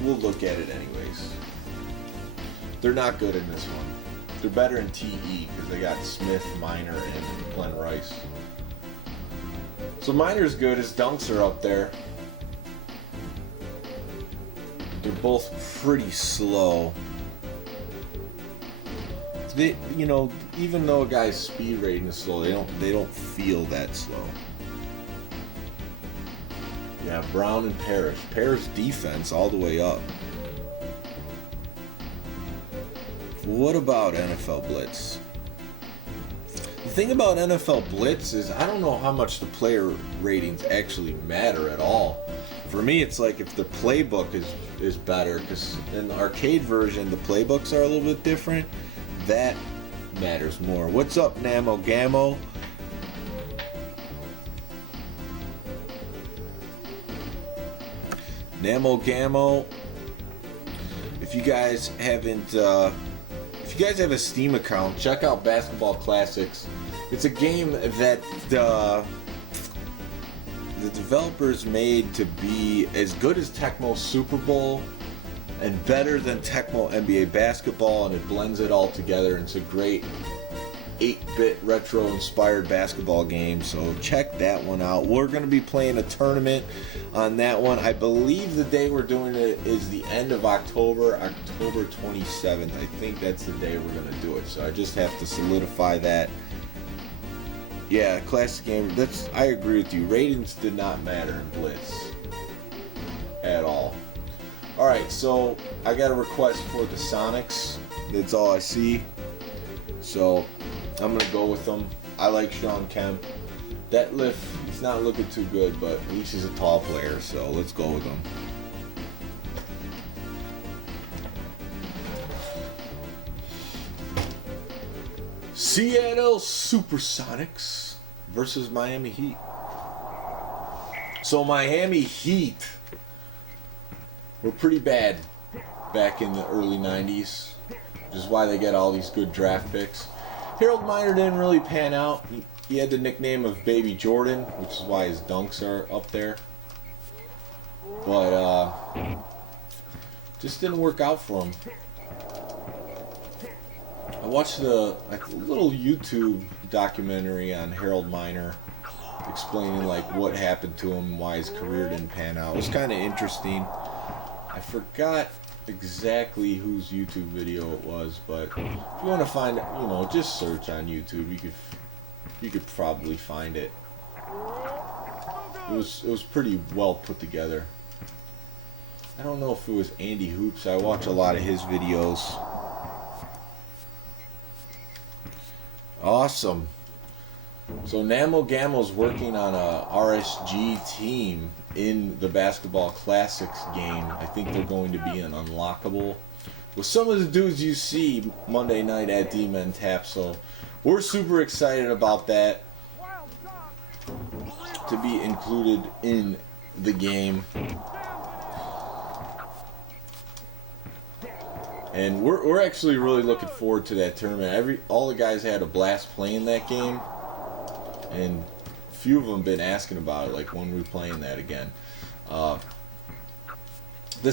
We'll look at it anyways. They're not good in this one. They're better in TE because they got Smith, Miner, and Glenn Rice. So Miner's good. His dunks are up there. They're both pretty slow. They, you know, even though a guy's speed rating is slow, they don't feel that slow. Yeah, Brown and Parrish. Parrish defense all the way up. What about NFL Blitz? The thing about NFL Blitz is I don't know how much the player ratings actually matter at all. For me, it's like if the playbook is better, because in the arcade version, the playbooks are a little bit different. That matters more. What's up, Namo Gamo? Namo Gamo. If you guys haven't, if you guys have a Steam account, check out Basketball Classics. It's a game that the developers made to be as good as Tecmo Super Bowl and better than Tecmo NBA Basketball, and it blends it all together. It's a great 8-bit retro-inspired basketball game, so check that one out. We're going to be playing a tournament on that one. I believe the day we're doing it is the end of October, October 27th. I think that's the day we're going to do it, so I just have to solidify that. Yeah, classic game. I agree with you. Ratings did not matter in Blitz at all. Alright, so I got a request for the Sonics. That's all I see. So I'm going to go with them. I like Sean Kemp. That lift, he's not looking too good, but at least he's a tall player, so let's go with him. Seattle Supersonics versus Miami Heat. So Miami Heat were pretty bad back in the early 90s, which is why they get all these good draft picks. Harold Miner didn't really pan out. He had the nickname of Baby Jordan, which is why his dunks are up there. But just didn't work out for him. I watched a little YouTube documentary on Harold Miner explaining like what happened to him, why his career didn't pan out. It was kind of interesting. I forgot exactly whose YouTube video it was, but if you want to find it, you know, just search on YouTube. You could probably find it. It was pretty well put together. I don't know if it was Andy Hoops. I watch a lot of his videos. Awesome. So Namo Gamo's working on a RSG team in the Basketball Classics game. I think they're going to be an unlockable with some of the dudes you see Monday night at D-Men Tap. So we're super excited about that, to be included in the game. And we're actually really looking forward to that tournament. All the guys had a blast playing that game, and a few of them been asking about it, like when we're playing that again. The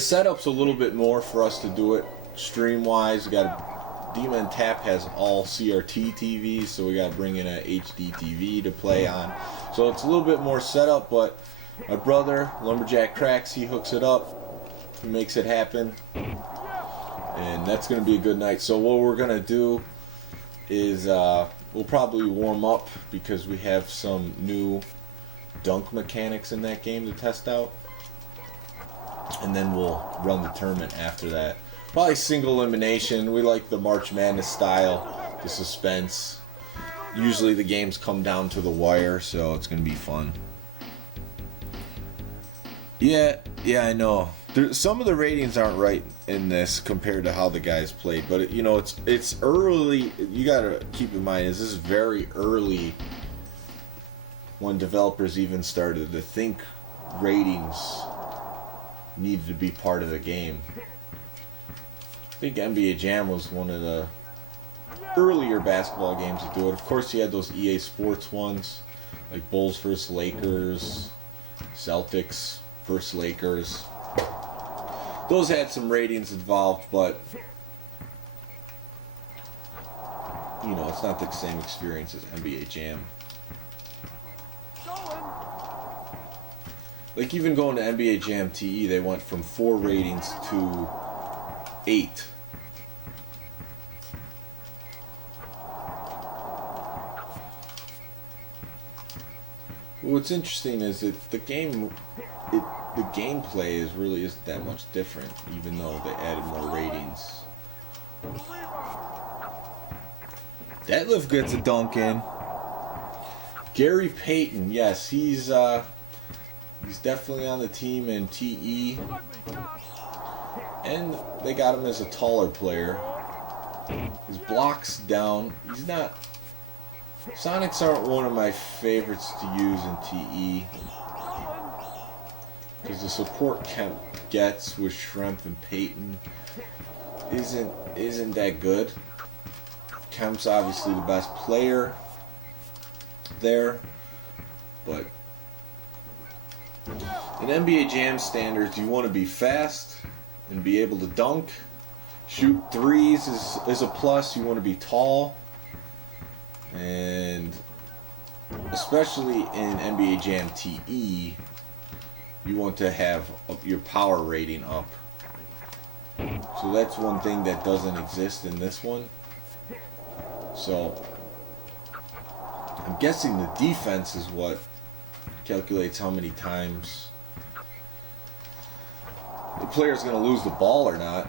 setup's a little bit more for us to do it stream-wise. D-Men Tap has all CRT TVs, so we got to bring in a HD TV to play on. So it's a little bit more setup, but my brother, Lumberjack Cracks, he hooks it up, he makes it happen, and that's going to be a good night. So what we're going to do is we'll probably warm up because we have some new dunk mechanics in that game to test out, and then we'll run the tournament after that. Probably single elimination. We like the March Madness style, the suspense. Usually the games come down to the wire, so it's going to be fun. Yeah, I know. Some of the ratings aren't right in this compared to how the guys played, but you know, it's early. You got to keep in mind, this is very early when developers even started to think ratings needed to be part of the game. I think NBA Jam was one of the earlier basketball games to do it. Of course, you had those EA Sports ones, like Bulls vs. Lakers, Celtics vs. Lakers. Those had some ratings involved, but you know, it's not the same experience as NBA Jam. Like even going to NBA Jam TE, they went from 4 ratings to 8. What's interesting is that the gameplay isn't that much different, even though they added more ratings. Deadlift gets a dunk in. Gary Payton, yes, he's definitely on the team in TE, and they got him as a taller player. His block's down. He's not. Sonics aren't one of my favorites to use in TE because the support Kemp gets with Shrimp and Peyton isn't that good. Kemp's obviously the best player there, but in NBA Jam standards, you want to be fast and be able to dunk. Shoot threes is a plus. You want to be tall. And especially in NBA Jam TE, you want to have your power rating up. So that's one thing that doesn't exist in this one. So I'm guessing the defense is what calculates how many times the player's going to lose the ball or not.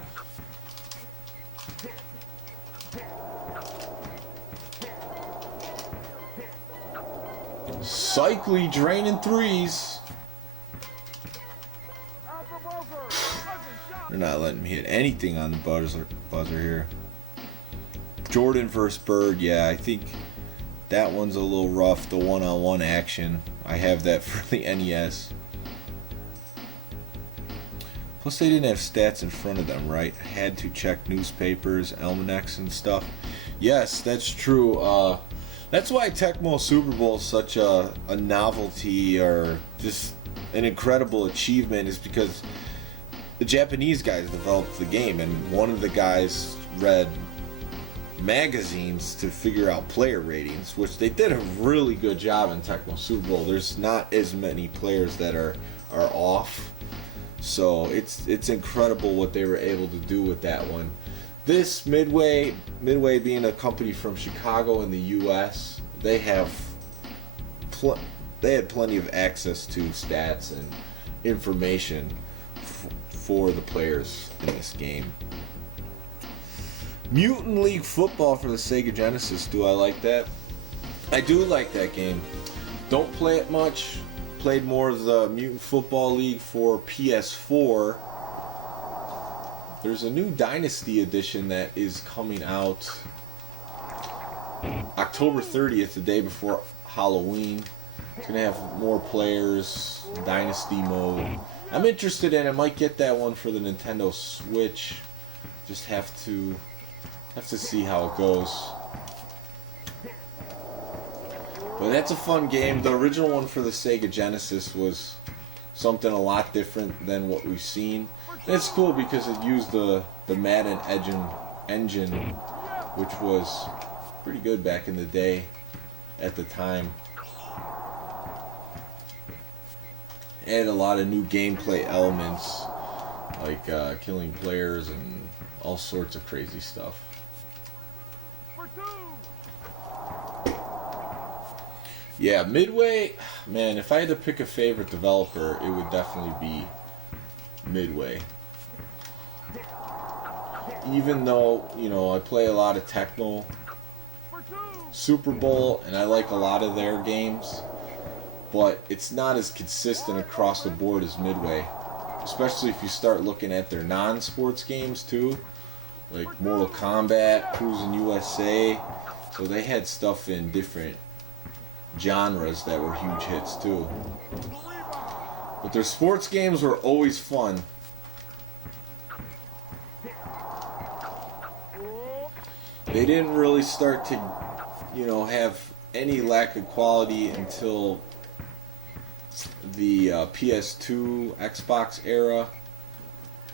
Cycly draining threes. They're not letting me hit anything on the buzzer here. Jordan versus Bird, yeah, I think that one's a little rough, the one-on-one action. I have that for the NES. Plus they didn't have stats in front of them, right? Had to check newspapers, almanacs and stuff. Yes, that's true. That's why Tecmo Super Bowl is such a novelty, or just an incredible achievement, is because the Japanese guys developed the game, and one of the guys read magazines to figure out player ratings, which they did a really good job in Tecmo Super Bowl. There's not as many players that are off, so it's incredible what they were able to do with that one. This Midway being a company from Chicago in the U.S., they had plenty of access to stats and information for the players in this game. Mutant League Football for the Sega Genesis. Do I like that? I do like that game. Don't play it much. Played more of the Mutant Football League for PS4. There's a new Dynasty edition that is coming out October 30th, the day before Halloween. It's going to have more players, Dynasty mode. I'm interested in it. I might get that one for the Nintendo Switch. Just have to see how it goes. But that's a fun game. The original one for the Sega Genesis was something a lot different than what we've seen. And it's cool because it used the Madden engine, which was pretty good back in the day at the time. Added a lot of new gameplay elements, like killing players and all sorts of crazy stuff. Yeah, Midway, man, if I had to pick a favorite developer, it would definitely be Midway. Even though, you know, I play a lot of Tecmo, Super Bowl, and I like a lot of their games, but it's not as consistent across the board as Midway. Especially if you start looking at their non-sports games too, like Mortal Kombat, Cruis'n USA. So they had stuff in different genres that were huge hits too. But their sports games were always fun. They didn't really start to, you know, have any lack of quality until the PS2, Xbox era.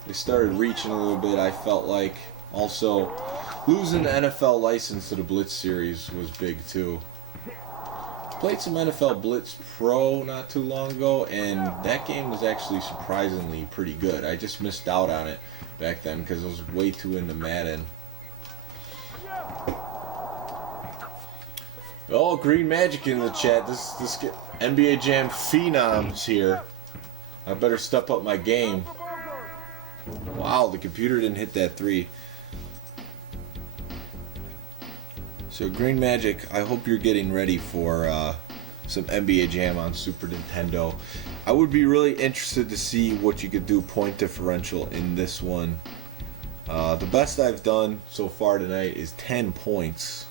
They started reaching a little bit, I felt like. Also, losing the NFL license to the Blitz series was big too. Played some NFL Blitz Pro not too long ago, and that game was actually surprisingly pretty good. I just missed out on it back then because I was way too into Madden. Oh, Green Magic in the chat. This NBA Jam phenoms here. I better step up my game. Wow, the computer didn't hit that 3. So Green Magic, I hope you're getting ready for some NBA Jam on Super Nintendo. I would be really interested to see what you could do point differential in this one. The best I've done so far tonight is 10 points.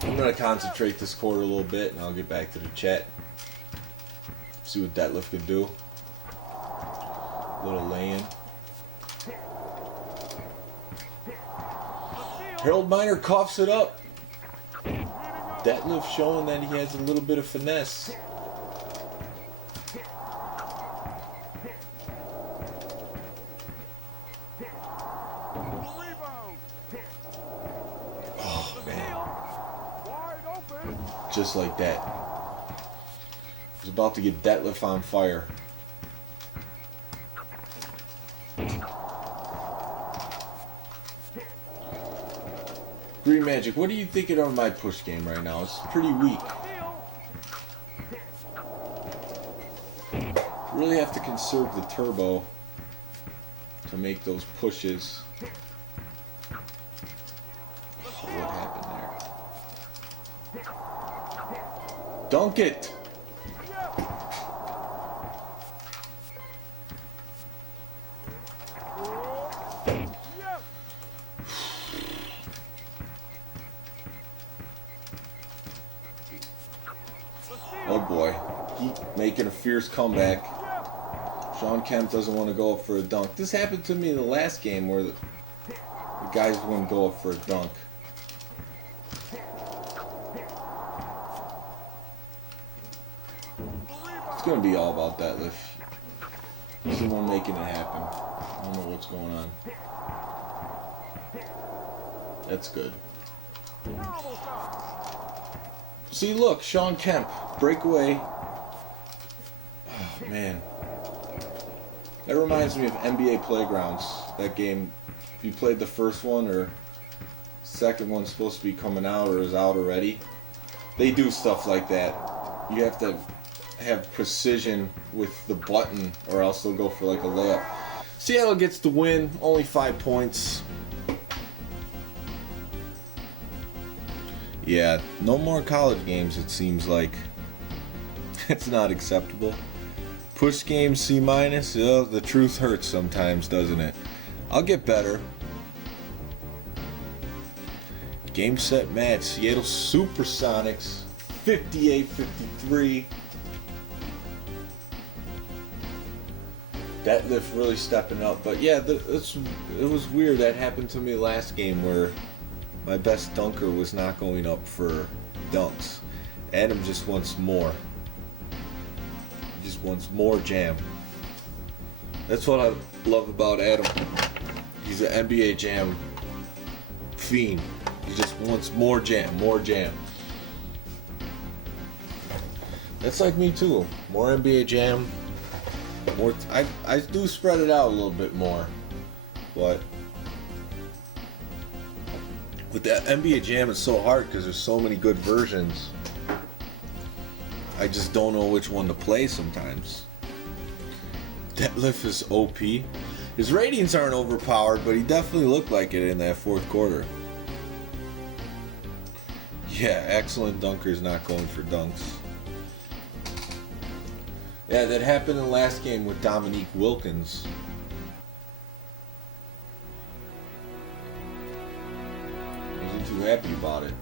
I'm going to concentrate this quarter a little bit, and I'll get back to the chat. See what Detlef could do. Little lay-in. Harold Miner coughs it up. Detlef showing that he has a little bit of finesse. Just like that. I was about to get Detlef on fire. Green Magic, what are you thinking of my push game right now? It's pretty weak. Really have to conserve the turbo to make those pushes. Oh, what happened there? Dunk it! Oh boy, he making a fierce comeback. Sean Kemp doesn't want to go up for a dunk. This happened to me in the last game where the guys wouldn't go up for a dunk. It's going to be all about Detlef. He's the one making it happen. I don't know what's going on. That's good. Terrible shot. See, look, Sean Kemp, breakaway. Oh, man. That reminds me of NBA Playgrounds. That game, if you played the first one or second one's supposed to be coming out or is out already, they do stuff like that. You have to have precision with the button or else they'll go for like a layup. Seattle gets the win, only 5 points. Yeah, no more college games, it seems like. It's not acceptable. Push games C-. The truth hurts sometimes, doesn't it? I'll get better. Game, set, match. Seattle Supersonics, 58-53. That lift really stepping up. But yeah, it was weird. That happened to me last game where my best dunker was not going up for dunks. Adam just wants more. He just wants more jam. That's what I love about Adam. He's an NBA jam fiend. He just wants more jam, more jam. That's like me too. More NBA jam. More. I do spread it out a little bit more, but with that NBA Jam, it's so hard because there's so many good versions. I just don't know which one to play sometimes. Deadlift is OP. His ratings aren't overpowered, but he definitely looked like it in that fourth quarter. Yeah, excellent dunkers not going for dunks. Yeah, that happened in the last game with Dominique Wilkins. Wasn't too happy about it.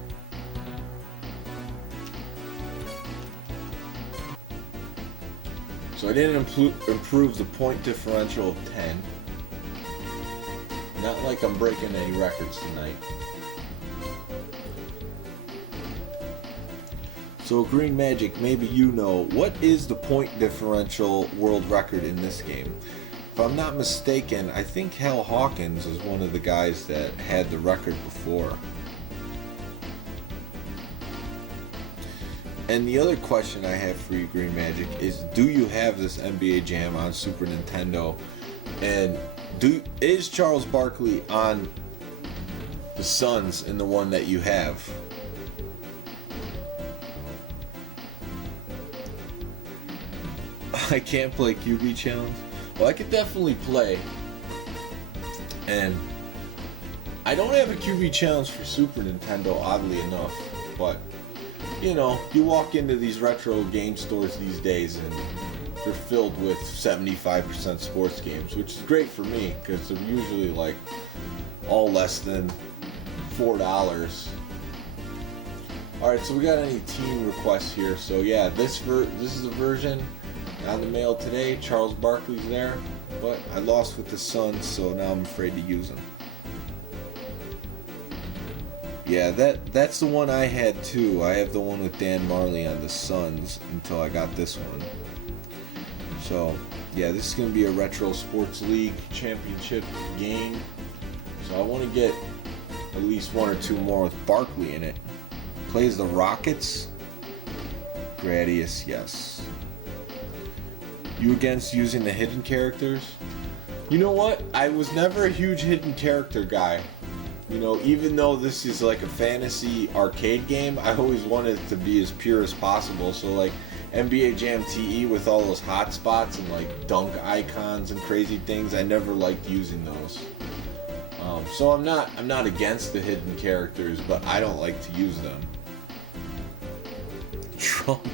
So I didn't improve the point differential of 10. Not like I'm breaking any records tonight. So Green Magic, maybe you know, what is the point differential world record in this game? If I'm not mistaken, I think Hal Hawkins is one of the guys that had the record before. And the other question I have for you, Green Magic, is do you have this NBA Jam on Super Nintendo? And is Charles Barkley on the Suns in the one that you have? I can't play QB Challenge? Well, I could definitely play. And I don't have a QB Challenge for Super Nintendo, oddly enough. But, you know, you walk into these retro game stores these days and they're filled with 75% sports games, which is great for me because they're usually like all less than $4. Alright, so we got any team requests here. So yeah, this is the version on the mail today. Charles Barkley's there, but I lost with the Suns, so now I'm afraid to use him. Yeah, that's the one I had too. I have the one with Dan Marley on the Suns until I got this one. So, yeah, this is going to be a Retro Sports League championship game. So I want to get at least one or two more with Barkley in it. Plays the Rockets. Gradius, yes. You against using the hidden characters? You know what? I was never a huge hidden character guy. You know, even though this is like a fantasy arcade game, I always wanted it to be as pure as possible. So like NBA Jam TE with all those hot spots and like dunk icons and crazy things, I never liked using those. So I'm not against the hidden characters, but I don't like to use them. Trump.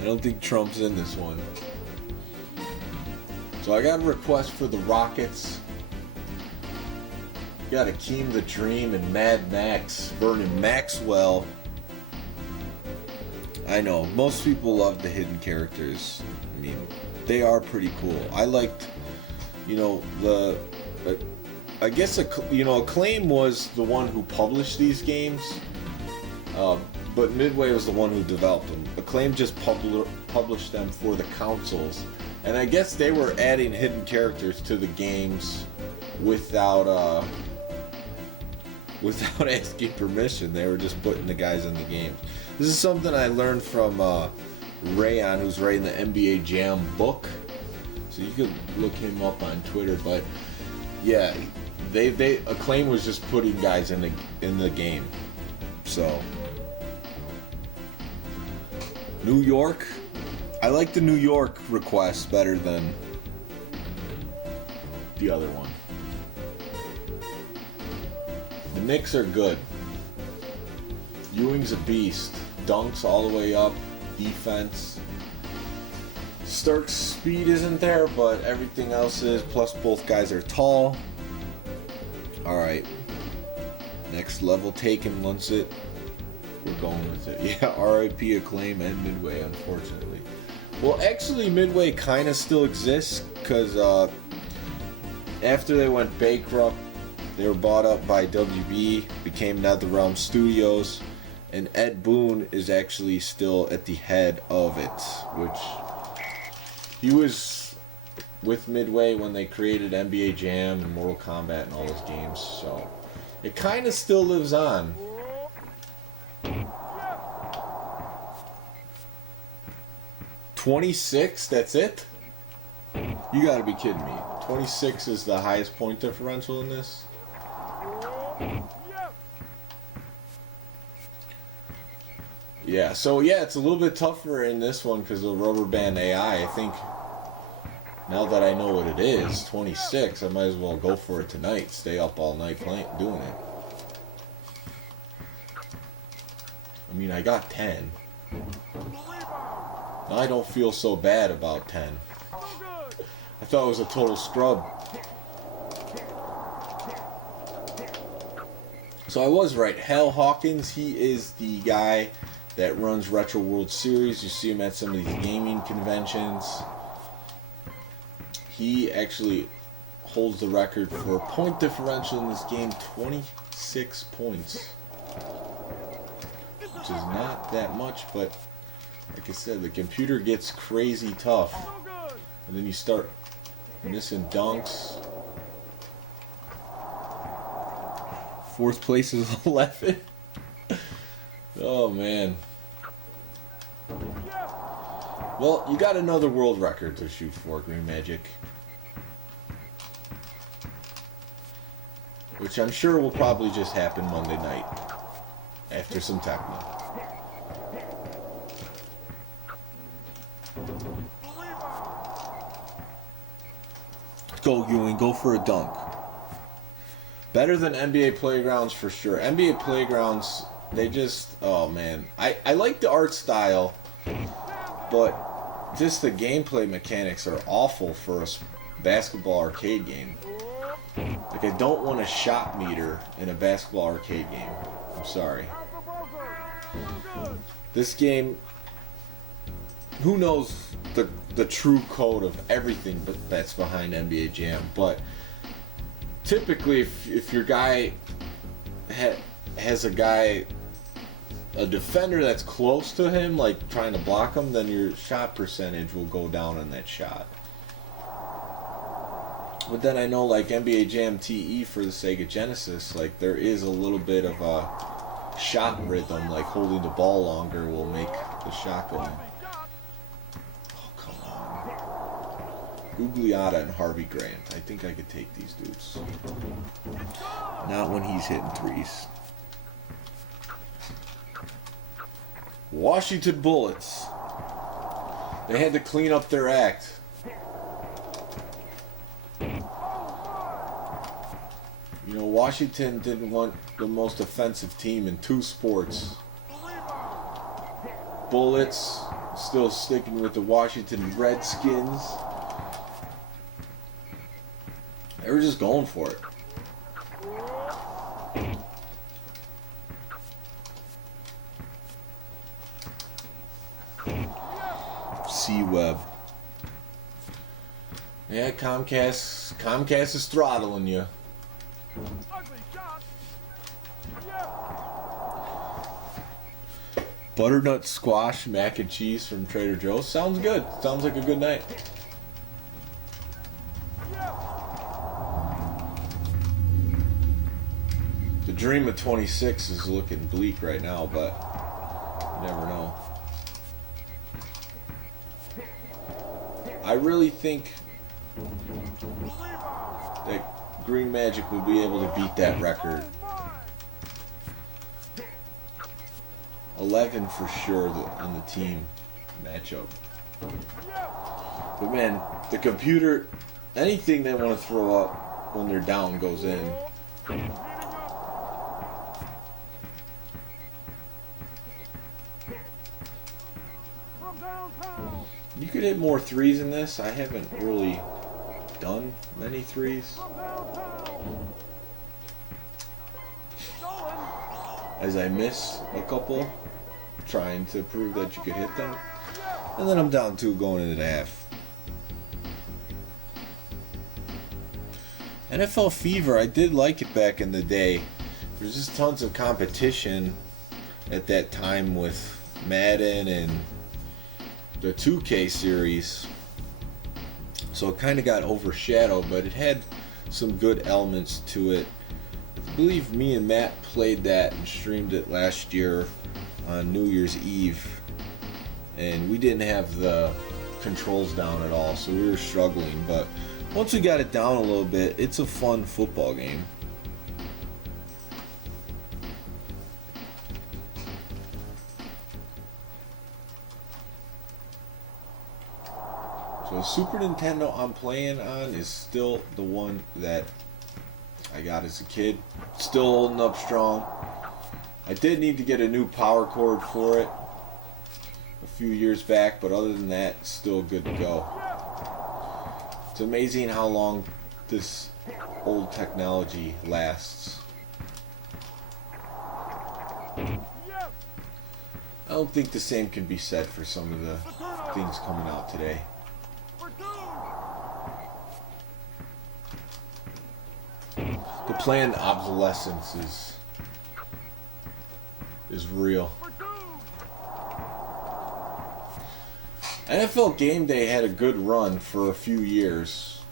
I don't think Trump's in this one. So I got a request for the Rockets. Got Akeem the Dream and Mad Max, Vernon Maxwell. I know, most people love the hidden characters. I mean, they are pretty cool. I liked, you know, I guess, Acclaim was the one who published these games, but Midway was the one who developed them. Acclaim just published them for the consoles, And I guess they were adding hidden characters to the games without asking permission. They were just putting the guys in the games. This is something I learned from Rayon, who's writing the NBA Jam book. So you could look him up on Twitter. But yeah, Acclaim was just putting guys in the game. So New York, I like the New York request better than the other one. The Knicks are good. Ewing's a beast. Dunks all the way up. Defense. Stark's speed isn't there, but everything else is. Plus, both guys are tall. Alright. Next level taken once it. We're going with it. Yeah, RIP Acclaim and Midway, unfortunately. Well, actually, Midway kind of still exists because after they went bankrupt, they were bought up by WB, became NetherRealm Studios, and Ed Boon is actually still at the head of it, which he was with Midway when they created NBA Jam and Mortal Kombat and all those games, so it kind of still lives on. 26, that's it? You gotta be kidding me. 26 is the highest point differential in this? Yeah, so yeah, it's a little bit tougher in this one because of the rubber band AI. I think now that I know what it is, 26, I might as well go for it tonight. Stay up all night doing it. I mean, I got 10. Now I don't feel so bad about 10. I thought it was a total scrub. So I was right. Hal Hawkins, he is the guy that runs Retro World Series. You see him at some of these gaming conventions. He actually holds the record for point differential in this game, 26 points. Which is not that much, but like I said, the computer gets crazy tough. And then you start missing dunks. Fourth place is 11. Oh, man. Well, you got another world record to shoot for, Green Magic. Which I'm sure will probably just happen Monday night. After some Tecmo. Go, Ewing. Go for a dunk. Better than NBA Playgrounds for sure. NBA Playgrounds, they just... Oh, man. I like the art style, but just the gameplay mechanics are awful for a basketball arcade game. Like, I don't want a shot meter in a basketball arcade game. I'm sorry. This game... Who knows the true code of everything that's behind NBA Jam, but typically if your guy has a defender that's close to him, like trying to block him, then your shot percentage will go down on that shot. But then I know, like NBA Jam TE for the Sega Genesis, like there is a little bit of a shot rhythm, like holding the ball longer will make the shot go in. Gugliotta and Harvey Grant. I think I could take these dudes. Not when he's hitting threes. Washington Bullets. They had to clean up their act. You know, Washington didn't want the most offensive team in two sports. Bullets still sticking with the Washington Redskins. They were just going for it. C-Web. Yeah, Comcast is throttling you. Butternut squash mac and cheese from Trader Joe's. Sounds good. Sounds like a good night. dream of 26 is looking bleak right now, but you never know. I really think that Green Magic will be able to beat that record. 11 for sure on the team matchup. But man, the computer, anything they want to throw up when they're down goes in. You could hit more threes in this. I haven't really done many threes, as I miss a couple trying to prove that you could hit them. And then I'm down 2 going into the half. NFL Fever, I did like it back in the day. There's just tons of competition at that time with Madden and the 2K series. So it kind of got overshadowed, but it had some good elements to it. I believe me and Matt played that and streamed it last year on New Year's Eve. And we didn't have the controls down at all, so we were struggling. But once we got it down a little bit, it's a fun football game. So the Super Nintendo I'm playing on is still the one that I got as a kid. Still holding up strong. I did need to get a new power cord for it a few years back, but other than that, still good to go. It's amazing how long this old technology lasts. I don't think the same can be said for some of the things coming out today. The planned obsolescence is real. NFL Game Day had a good run for a few years.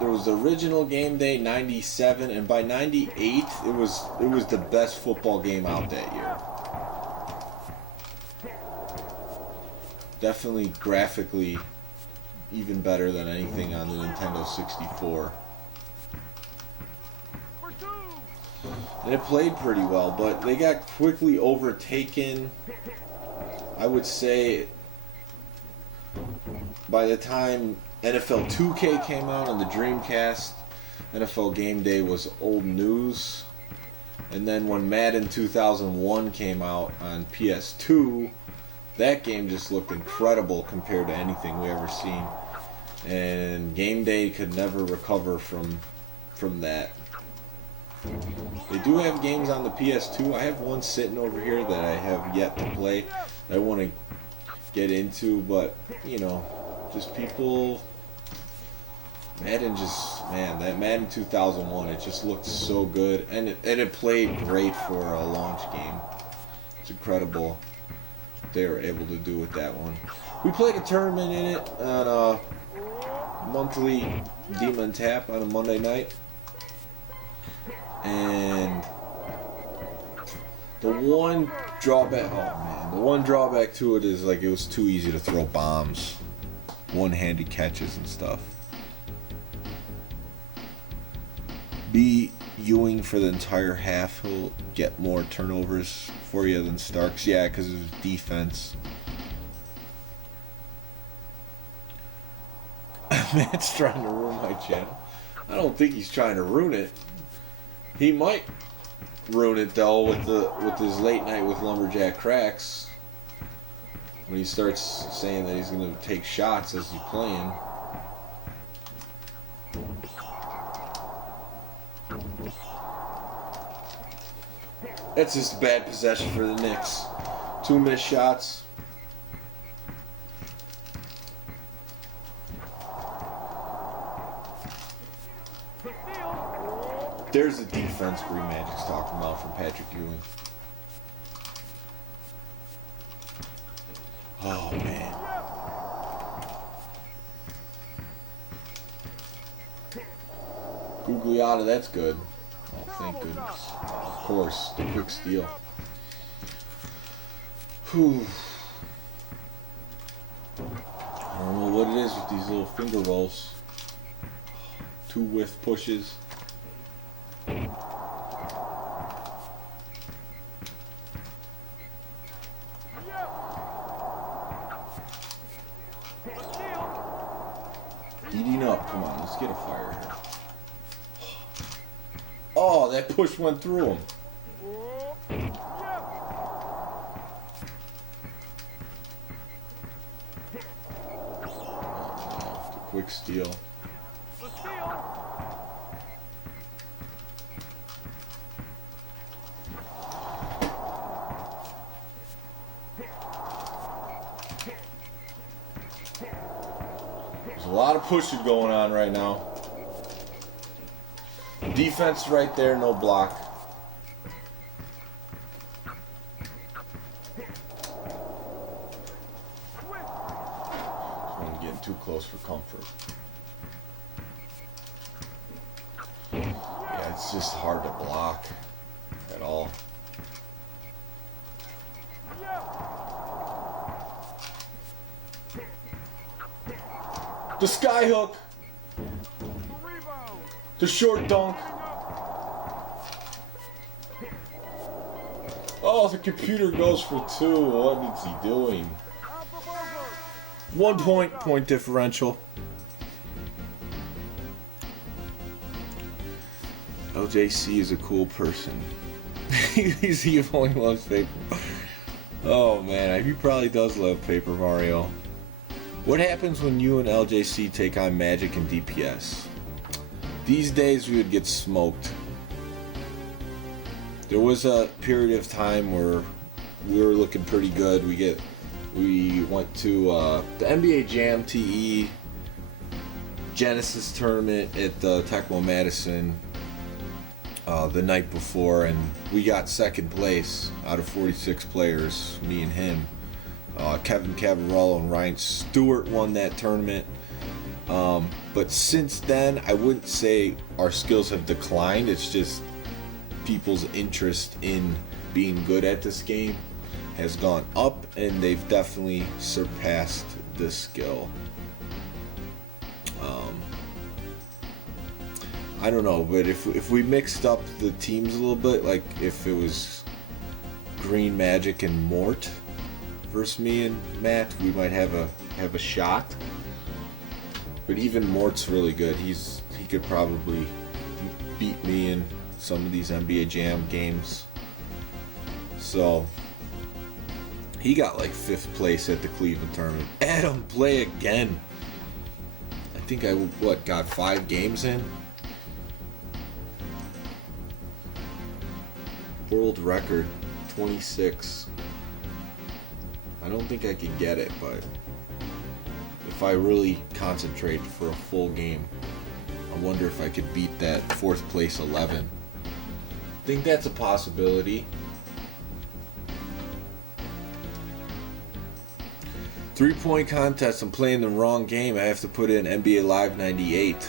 There was the original Game Day '97, and by '98 it was the best football game out that year. Definitely graphically even better than anything on the Nintendo 64. And it played pretty well, but they got quickly overtaken. I would say by the time NFL 2K came out on the Dreamcast, NFL Game Day was old news. And then when Madden 2001 came out on PS2, that game just looked incredible compared to anything we ever seen. And Game Day could never recover from that. They do have games on the PS2. I have one sitting over here that I have yet to play that I want to get into, but you know, just people, Madden man, that Madden 2001, it just looked so good, and it played great for a launch game. It's incredible what they were able to do with that one. We played a tournament in it on a monthly Demon Tap on a Monday night. And the one drawback to it is like it was too easy to throw bombs, one-handed catches and stuff. B. Ewing for the entire half, he'll get more turnovers for you than Starks. Yeah, because of his defense. Matt's trying to ruin my channel. I don't think he's trying to ruin it. He might ruin it though with his late night with Lumberjack Cracks when he starts saying that he's going to take shots as he's playing. That's just a bad possession for the Knicks. 2 missed shots. There's the defense Green Magic's talking about from Patrick Ewing. Oh, man. Gugliata, that's good. Oh, thank goodness. Of course, the quick steal. Whew. I don't know what it is with these little finger rolls. 2 whiff pushes. Heating up. Come on, let's get a fire here. Oh, that push went through him. Oh, the quick steal. There's a lot of pushing going on right now. Defense right there, no block. I'm getting too close for comfort. Yeah, it's just hard to block at all. The sky hook. The short dunk. Oh, the computer goes for 2. What is he doing? 1 point differential. LJC is a cool person. He only loves paper. Oh man, he probably does love Paper Mario. What happens when you and LJC take on Magic and DPS? These days we would get smoked. There was a period of time where we were looking pretty good. We went to the NBA Jam TE Genesis tournament at the Tecmo Madison the night before, and we got 2nd place out of 46 players, me and him. Kevin Cavarello and Ryan Stewart won that tournament. But since then, I wouldn't say our skills have declined. It's just people's interest in being good at this game has gone up, and they've definitely surpassed this skill. I don't know, but if we mixed up the teams a little bit, like if it was Green Magic and Mort versus me and Matt, we might have a shot. But even Mort's really good. He could probably beat me in some of these NBA Jam games. So he got like 5th place at the Cleveland tournament. Adam, play again. I think I got 5 games in. World record 26. I don't think I could get it, but if I really concentrate for a full game, I wonder if I could beat that 4th place 11. I think that's a possibility. 3-point contest, I'm playing the wrong game. I have to put in NBA Live 98.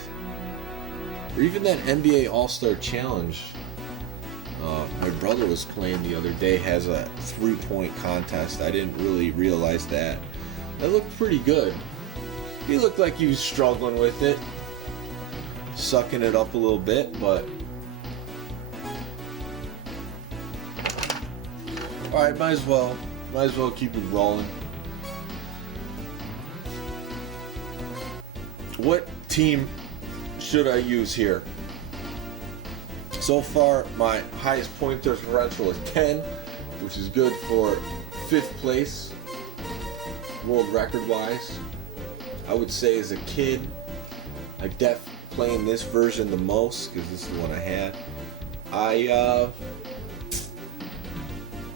Or even that NBA All-Star Challenge. My brother was playing the other day, has a 3-point contest. I didn't really realize that. That looked pretty good. He looked like he was struggling with it. Sucking it up a little bit, but... Alright, might as well keep it rolling. What team should I use here? So far, my highest point differential is 10, which is good for 5th place, world record-wise. I would say as a kid, I playing this version the most, because this is the one I had. I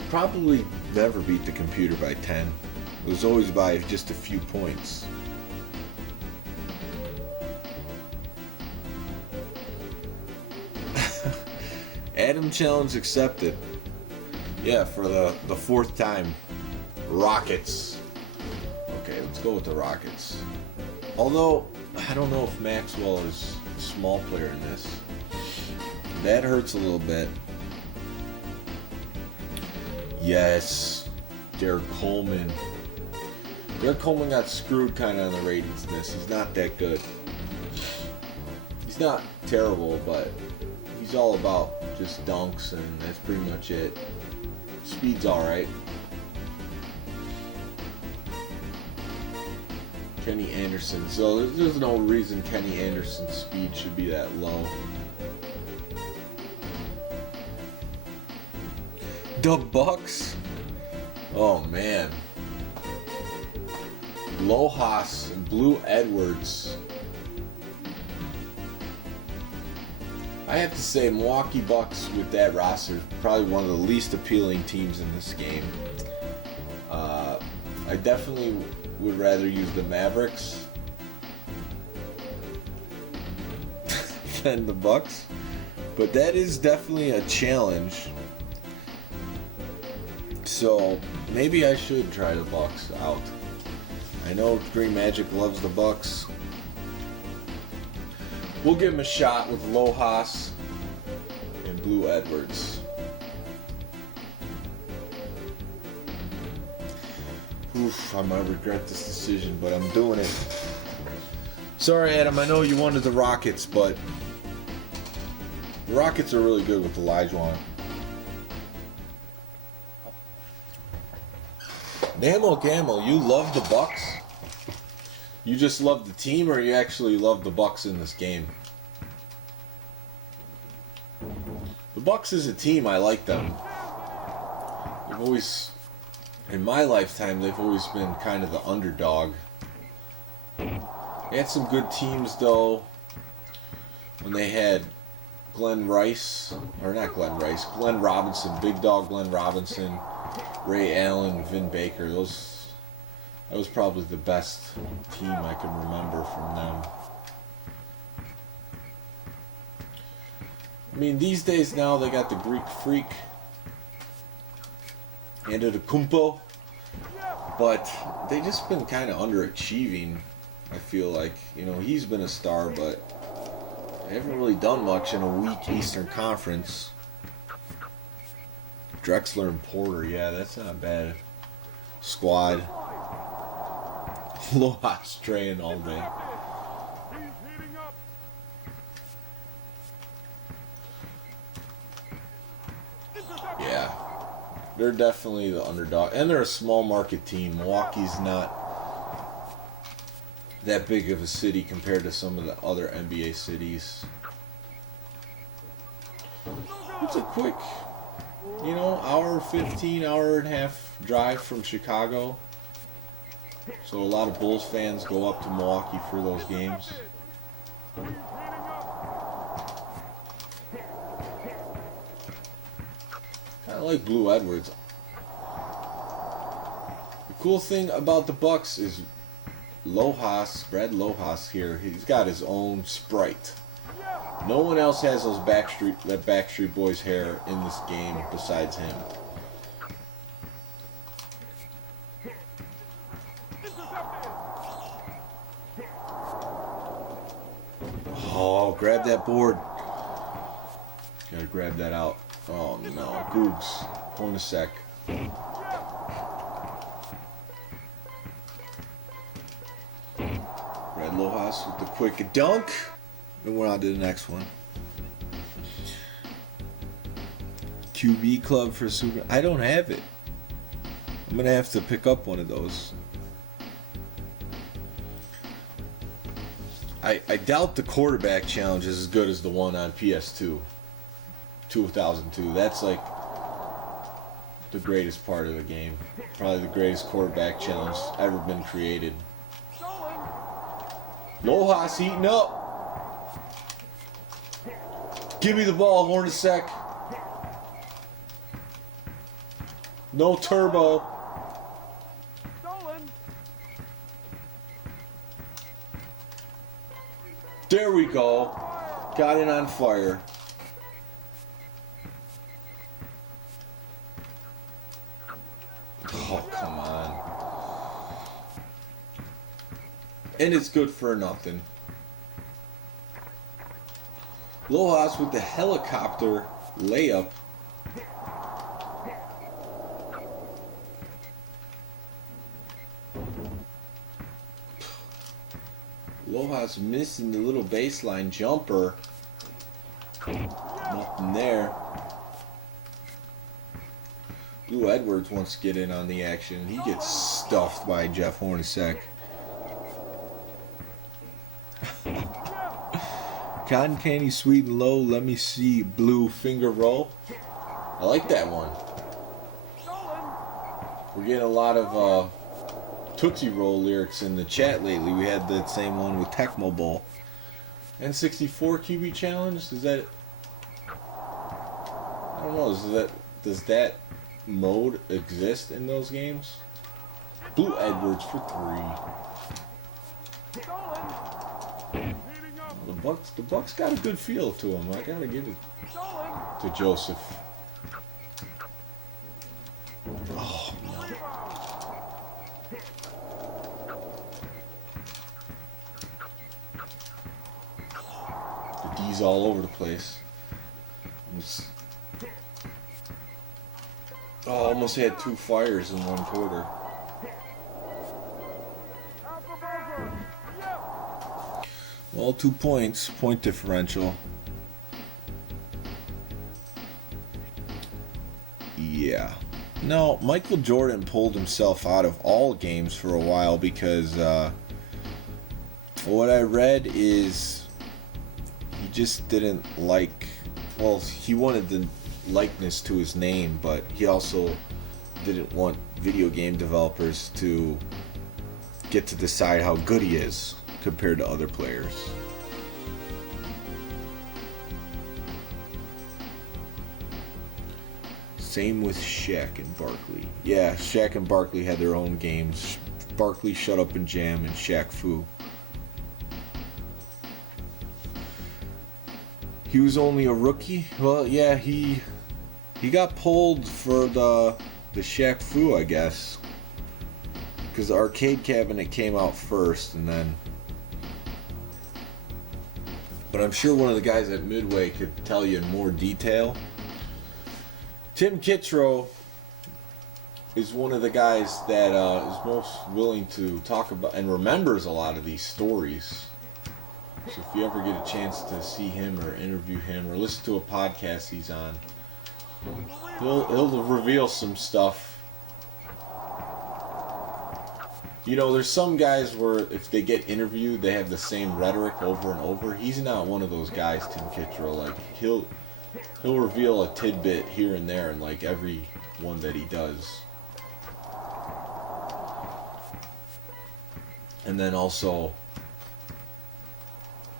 probably never beat the computer by 10. It was always by just a few points. Adam challenge accepted. Yeah, for the 4th time. Rockets. Okay, let's go with the Rockets. Although, I don't know if Maxwell is a small player in this. That hurts a little bit. Yes. Derek Coleman. Derek Coleman got screwed kind of on the ratings in this. He's not that good. He's not terrible, but he's all about just dunks, and that's pretty much it. Speed's alright. Kenny Anderson. So there's no reason Kenny Anderson's speed should be that low. The Bucks? Oh man. Lojas and Blue Edwards. I have to say, Milwaukee Bucks with that roster is probably one of the least appealing teams in this game. I definitely would rather use the Mavericks than the Bucks, but that is definitely a challenge. So maybe I should try the Bucks out. I know Green Magic loves the Bucks. We'll give him a shot with Lojas and Blue Edwards. Oof, I might regret this decision, but I'm doing it. Sorry, Adam, I know you wanted the Rockets, but the Rockets are really good with Olajuwon. Namo Gamble, you love the Bucks? You just love the team, or you actually love the Bucks in this game? The Bucks as a team, I like them. They've always, in my lifetime, they've always been kind of the underdog. They had some good teams, though, when they had Glenn Rice, or not Glenn Rice, Glenn Robinson, Big Dog Glenn Robinson, Ray Allen, Vin Baker. That was probably the best team I can remember from them. I mean, these days now they got the Greek Freak and the Kumpo, but they just been kind of underachieving. I feel like, you know, he's been a star, but they haven't really done much in a weak Eastern Conference. Drexler and Porter, yeah, that's not a bad squad. Lojas training all day. Yeah, they're definitely the underdog, and they're a small market team. Milwaukee's not that big of a city compared to some of the other NBA cities. It's a quick, you know, hour 15, hour and a half drive from Chicago. So a lot of Bulls fans go up to Milwaukee for those games. Kind of like Blue Edwards. The cool thing about the Bucks is Lojas, Brad Lojas here, he's got his own Sprite. No one else has those Backstreet Boys hair in this game besides him. Oh, grab that board. Gotta grab that out. Oh no, Googs. Hold a sec. Brad Lojas with the quick dunk. And we're on to the next one. QB Club for Super. I don't have it. I'm gonna have to pick up one of those. I doubt the quarterback challenge is as good as the one on PS2. 2002. That's like the greatest part of the game. Probably the greatest quarterback challenge ever been created. Lojas heating up. Give me the ball, Hornacek. No turbo. There we go. Got it on fire. Oh, come on. And it's good for nothing. Lojas with the helicopter layup. Lojas missing the little baseline jumper. Nothing there. Blue Edwards wants to get in on the action. He gets stuffed by Jeff Hornacek. Cotton candy sweet and low. Let me see. Blue finger roll. I like that one. We're getting a lot of Tootsie Roll lyrics in the chat lately. We had that same one with Tecmo Bowl. N64 QB challenge? Is that? I don't know. Does that mode exist in those games? Blue Edwards for 3. The Bucks got a good feel to them. I gotta give it to Joseph. Oh no. The D's all over the place. Almost had 2 fires in 1 quarter. Well, 2 points, point differential. Yeah. No, Michael Jordan pulled himself out of all games for a while because what I read is he just didn't like, well, he wanted the likeness to his name, but he also didn't want video game developers to get to decide how good he is compared to other players. Same with Shaq and Barkley. Yeah, Shaq and Barkley had their own games. Barkley Shut Up and Jam and Shaq Fu. He was only a rookie? Well, yeah, he got pulled for the Shaq Fu, I guess. Because the arcade cabinet came out first, and then... But I'm sure one of the guys at Midway could tell you in more detail. Tim Kittro is one of the guys that is most willing to talk about and remembers a lot of these stories. So if you ever get a chance to see him or interview him or listen to a podcast he's on, he'll reveal some stuff. You know, there's some guys where if they get interviewed, they have the same rhetoric over and over. He's not one of those guys, Tim Kittro. Like, he'll reveal a tidbit here and there in like every one that he does. And then also,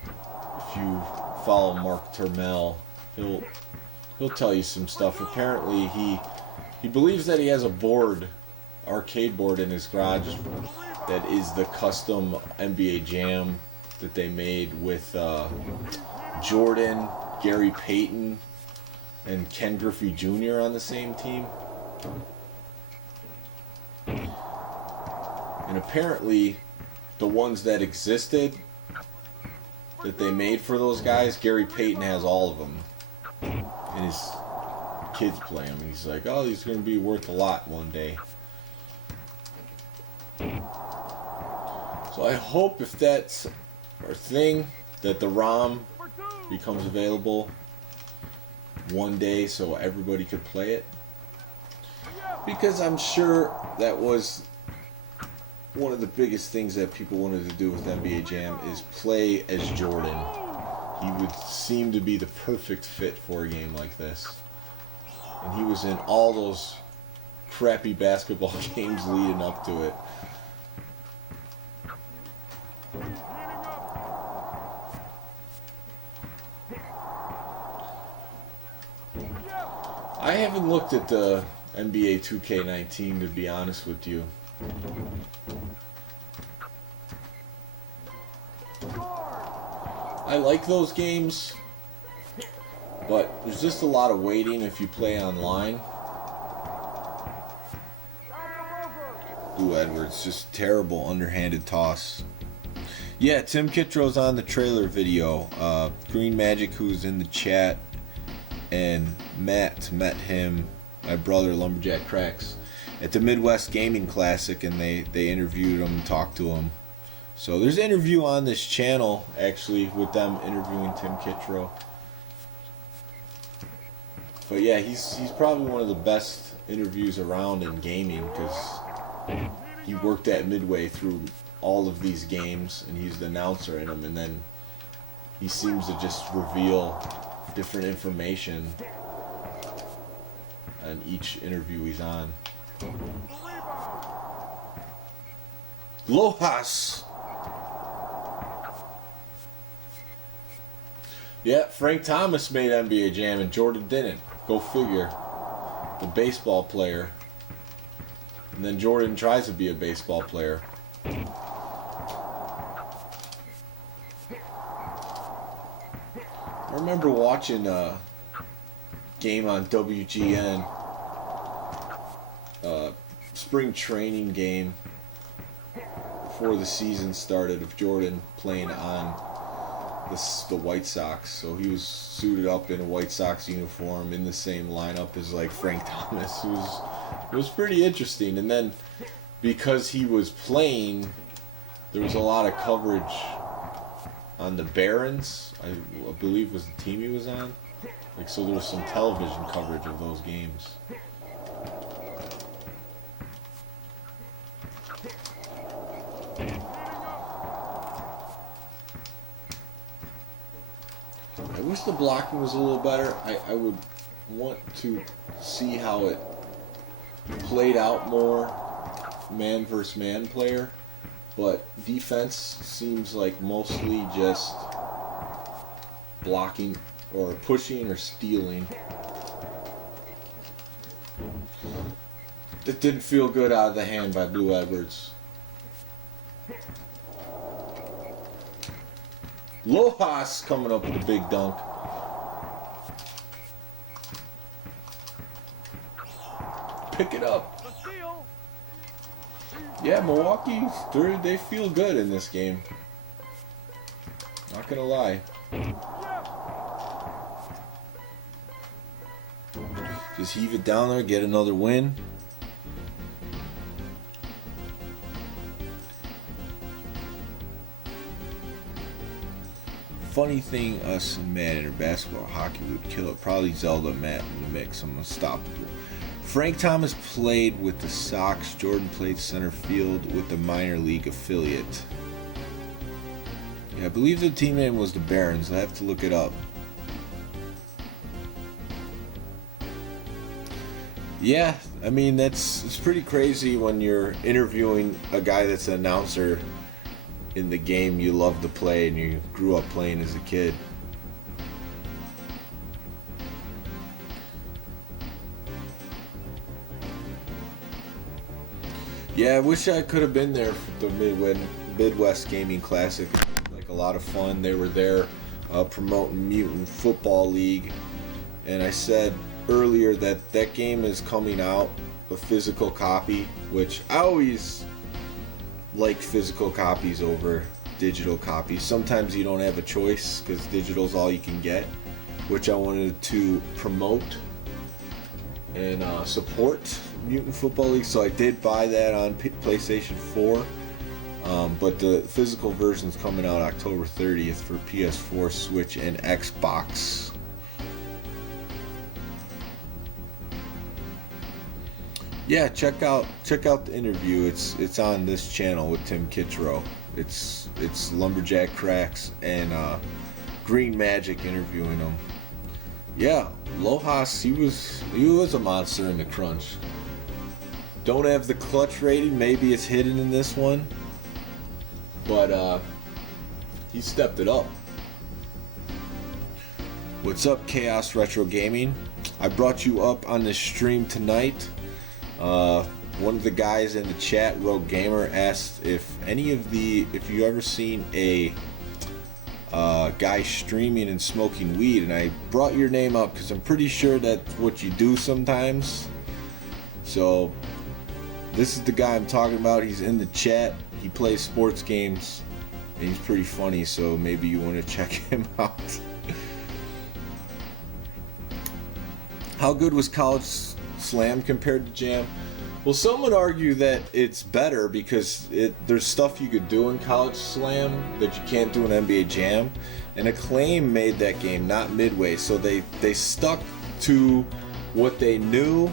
if you follow Mark Turmel, he'll tell you some stuff. Apparently, he believes that he has a board, arcade board in his garage that is the custom NBA Jam that they made with Jordan, Gary Payton, and Ken Griffey Jr. on the same team. And apparently, the ones that existed that they made for those guys, Gary Payton has all of them. And his kids play them. He's like, oh, these are going to be worth a lot one day. So I hope if that's our thing, that the ROM becomes available one day so everybody could play it. Because I'm sure that was one of the biggest things that people wanted to do with NBA Jam is play as Jordan. He would seem to be the perfect fit for a game like this. And he was in all those crappy basketball games leading up to it. I haven't looked at the NBA 2K19 to be honest with you. I like those games, but there's just a lot of waiting if you play online. Blue Edwards, just terrible underhanded toss. Yeah, Tim Kittrow's on the trailer video. Green Magic, who's in the chat, and Matt met him, my brother Lumberjack Cracks, at the Midwest Gaming Classic, and they interviewed him, talked to him. So there's an interview on this channel, actually, with them interviewing Tim Kittrow. But yeah, he's probably one of the best interviews around in gaming, because he worked at Midway through all of these games, and he's the announcer in them, and then he seems to just reveal different information on each interview he's on. Lojas! Yeah, Frank Thomas made NBA Jam and Jordan didn't. Go figure. The baseball player. And then Jordan tries to be a baseball player. I remember watching a game on WGN, spring training game before the season started, of Jordan playing on the White Sox. So he was suited up in a White Sox uniform in the same lineup as like Frank Thomas. It was pretty interesting. And then because he was playing, there was a lot of coverage on the Barons, I believe was the team he was on. Like, so there was some television coverage of those games. I wish the blocking was a little better. I would want to see how it played out more man versus man player. But defense seems like mostly just blocking or pushing or stealing. It didn't feel good out of the hand by Blue Edwards. Lojas coming up with a big dunk. Pick it up. Yeah, Milwaukee, they feel good in this game. Not gonna lie. Just heave it down there, get another win. Funny thing, us and Madden or basketball, hockey would kill it. Probably Zelda, Matt in the mix. I'm unstoppable. Frank Thomas played with the Sox. Jordan played center field with the minor league affiliate. Yeah, I believe the team name was the Barons. I have to look it up. Yeah, I mean, it's pretty crazy when you're interviewing a guy that's an announcer in the game you love to play and you grew up playing as a kid. Yeah, I wish I could have been there for the Midwest Gaming Classic. Like, a lot of fun. They were there promoting Mutant Football League. And I said earlier that that game is coming out, a physical copy, which I always like physical copies over digital copies. Sometimes you don't have a choice because digital's all you can get, which I wanted to promote and support Mutant Football League, so I did buy that on PlayStation 4, but the physical version's coming out October 30th for PS4, Switch, and Xbox. Yeah, check out the interview. It's on this channel with Tim Kittrow. It's Lumberjack Cracks and Green Magic interviewing him. Yeah, Lojas, he was a monster in the crunch. Don't have the clutch rating. Maybe it's hidden in this one, but he stepped it up. What's up, Chaos Retro Gaming? I brought you up on this stream tonight. One of the guys in the chat, Rogue Gamer, asked if you ever seen a guy streaming and smoking weed, and I brought your name up because I'm pretty sure that's what you do sometimes. So this is the guy I'm talking about. He's in the chat. He plays sports games and he's pretty funny, so maybe you want to check him out. How good was College Slam compared to Jam? Well, some would argue that it's better because there's stuff you could do in College Slam that you can't do in NBA Jam. And Acclaim made that game, not Midway, so they stuck to what they knew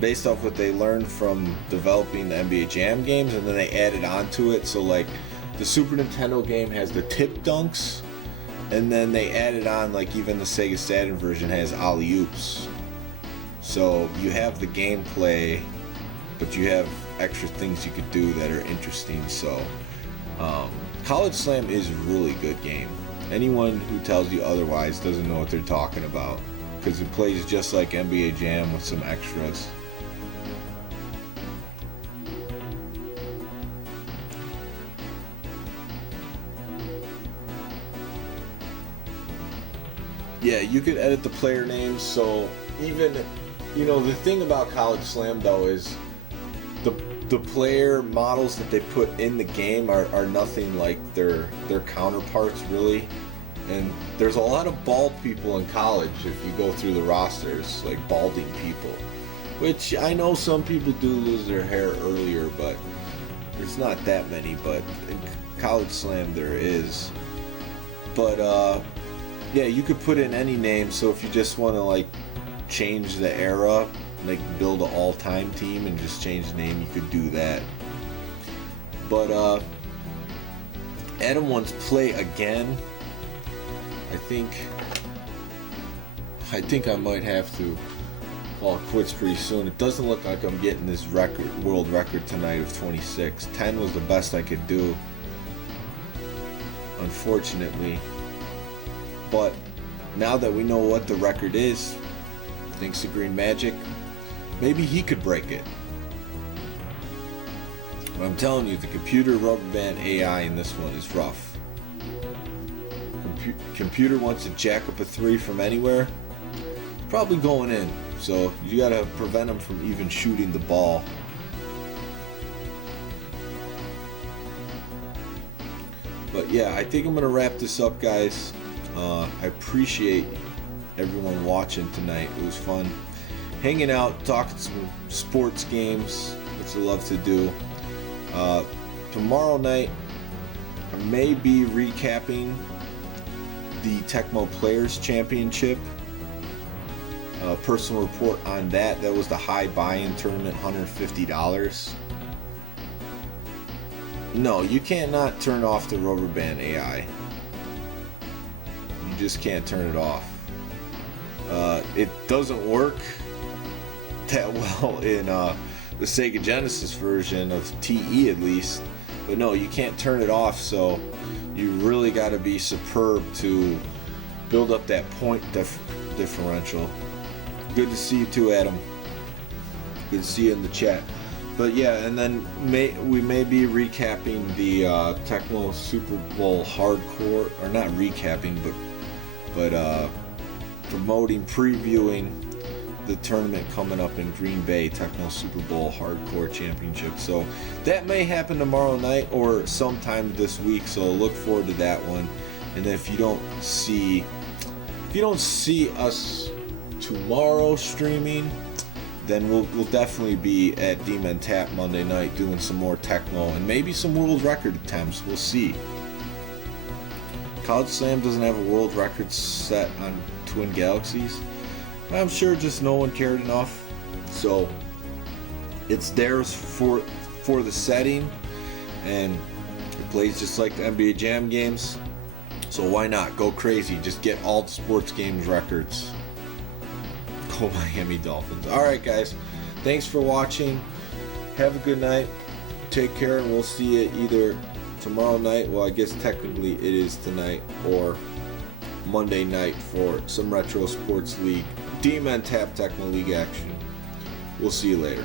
based off what they learned from developing the NBA Jam games, and then they added on to it. So like the Super Nintendo game has the tip dunks, and then they added on, like even the Sega Saturn version has alley-oops. So you have the gameplay, but you have extra things you could do that are interesting. So College Slam is a really good game. Anyone who tells you otherwise doesn't know what they're talking about, because it plays just like NBA Jam with some extras. Yeah, you could edit the player names, so even, you know, the thing about College Slam though is the player models that they put in the game are nothing like their counterparts really. And there's a lot of bald people in college if you go through the rosters, like balding people. Which I know some people do lose their hair earlier, but there's not that many, but in College Slam there is. But yeah, you could put in any name, so if you just want to like change the era, like build an all-time team and just change the name, you could do that. But Adam wants play again. I think I might have to call it quits pretty soon. It doesn't look like I'm getting this world record tonight of 26. 10 was the best I could do, unfortunately. But now that we know what the record is, thanks to Green Magic, maybe he could break it. But I'm telling you, the computer rubber band AI in this one is rough. Computer wants to jack up a 3 from anywhere, it's probably going in. So you gotta prevent him from even shooting the ball. But yeah, I think I'm gonna wrap this up, guys. I appreciate everyone watching tonight. It was fun hanging out, talking some sports games, which I love to do. Tomorrow night I may be recapping the Tecmo Players Championship. Personal report on that. That was the high buy-in tournament, $150. No, you can't not turn off the rubber band AI. You just can't turn it off. It doesn't work that well in the Sega Genesis version of TE at least. But no, you can't turn it off, so you really got to be superb to build up that point differential. Good to see you too, Adam. Good to see you in the chat. But yeah, and then we may be recapping the Tecmo Super Bowl Hardcore, or not recapping, but promoting, previewing the tournament coming up in Green Bay, Tecmo Super Bowl Hardcore Championship. So that may happen tomorrow night or sometime this week, so look forward to that one. And if you don't see us tomorrow streaming, then we'll definitely be at Demon Tap Monday night doing some more Tecmo and maybe some world record attempts. We'll see. College Slam doesn't have a world record set on Twin Galaxies. I'm sure just no one cared enough, so it's theirs for the setting, and it plays just like the NBA Jam games. So why not go crazy? Just get all the sports games records. Go Miami Dolphins. All right, guys. Thanks for watching. Have a good night. Take care, and we'll see you either tomorrow night. Well, I guess technically it is tonight, or Monday night for some Retro Sports League. D-Men Tap Tecmo League action. We'll see you later.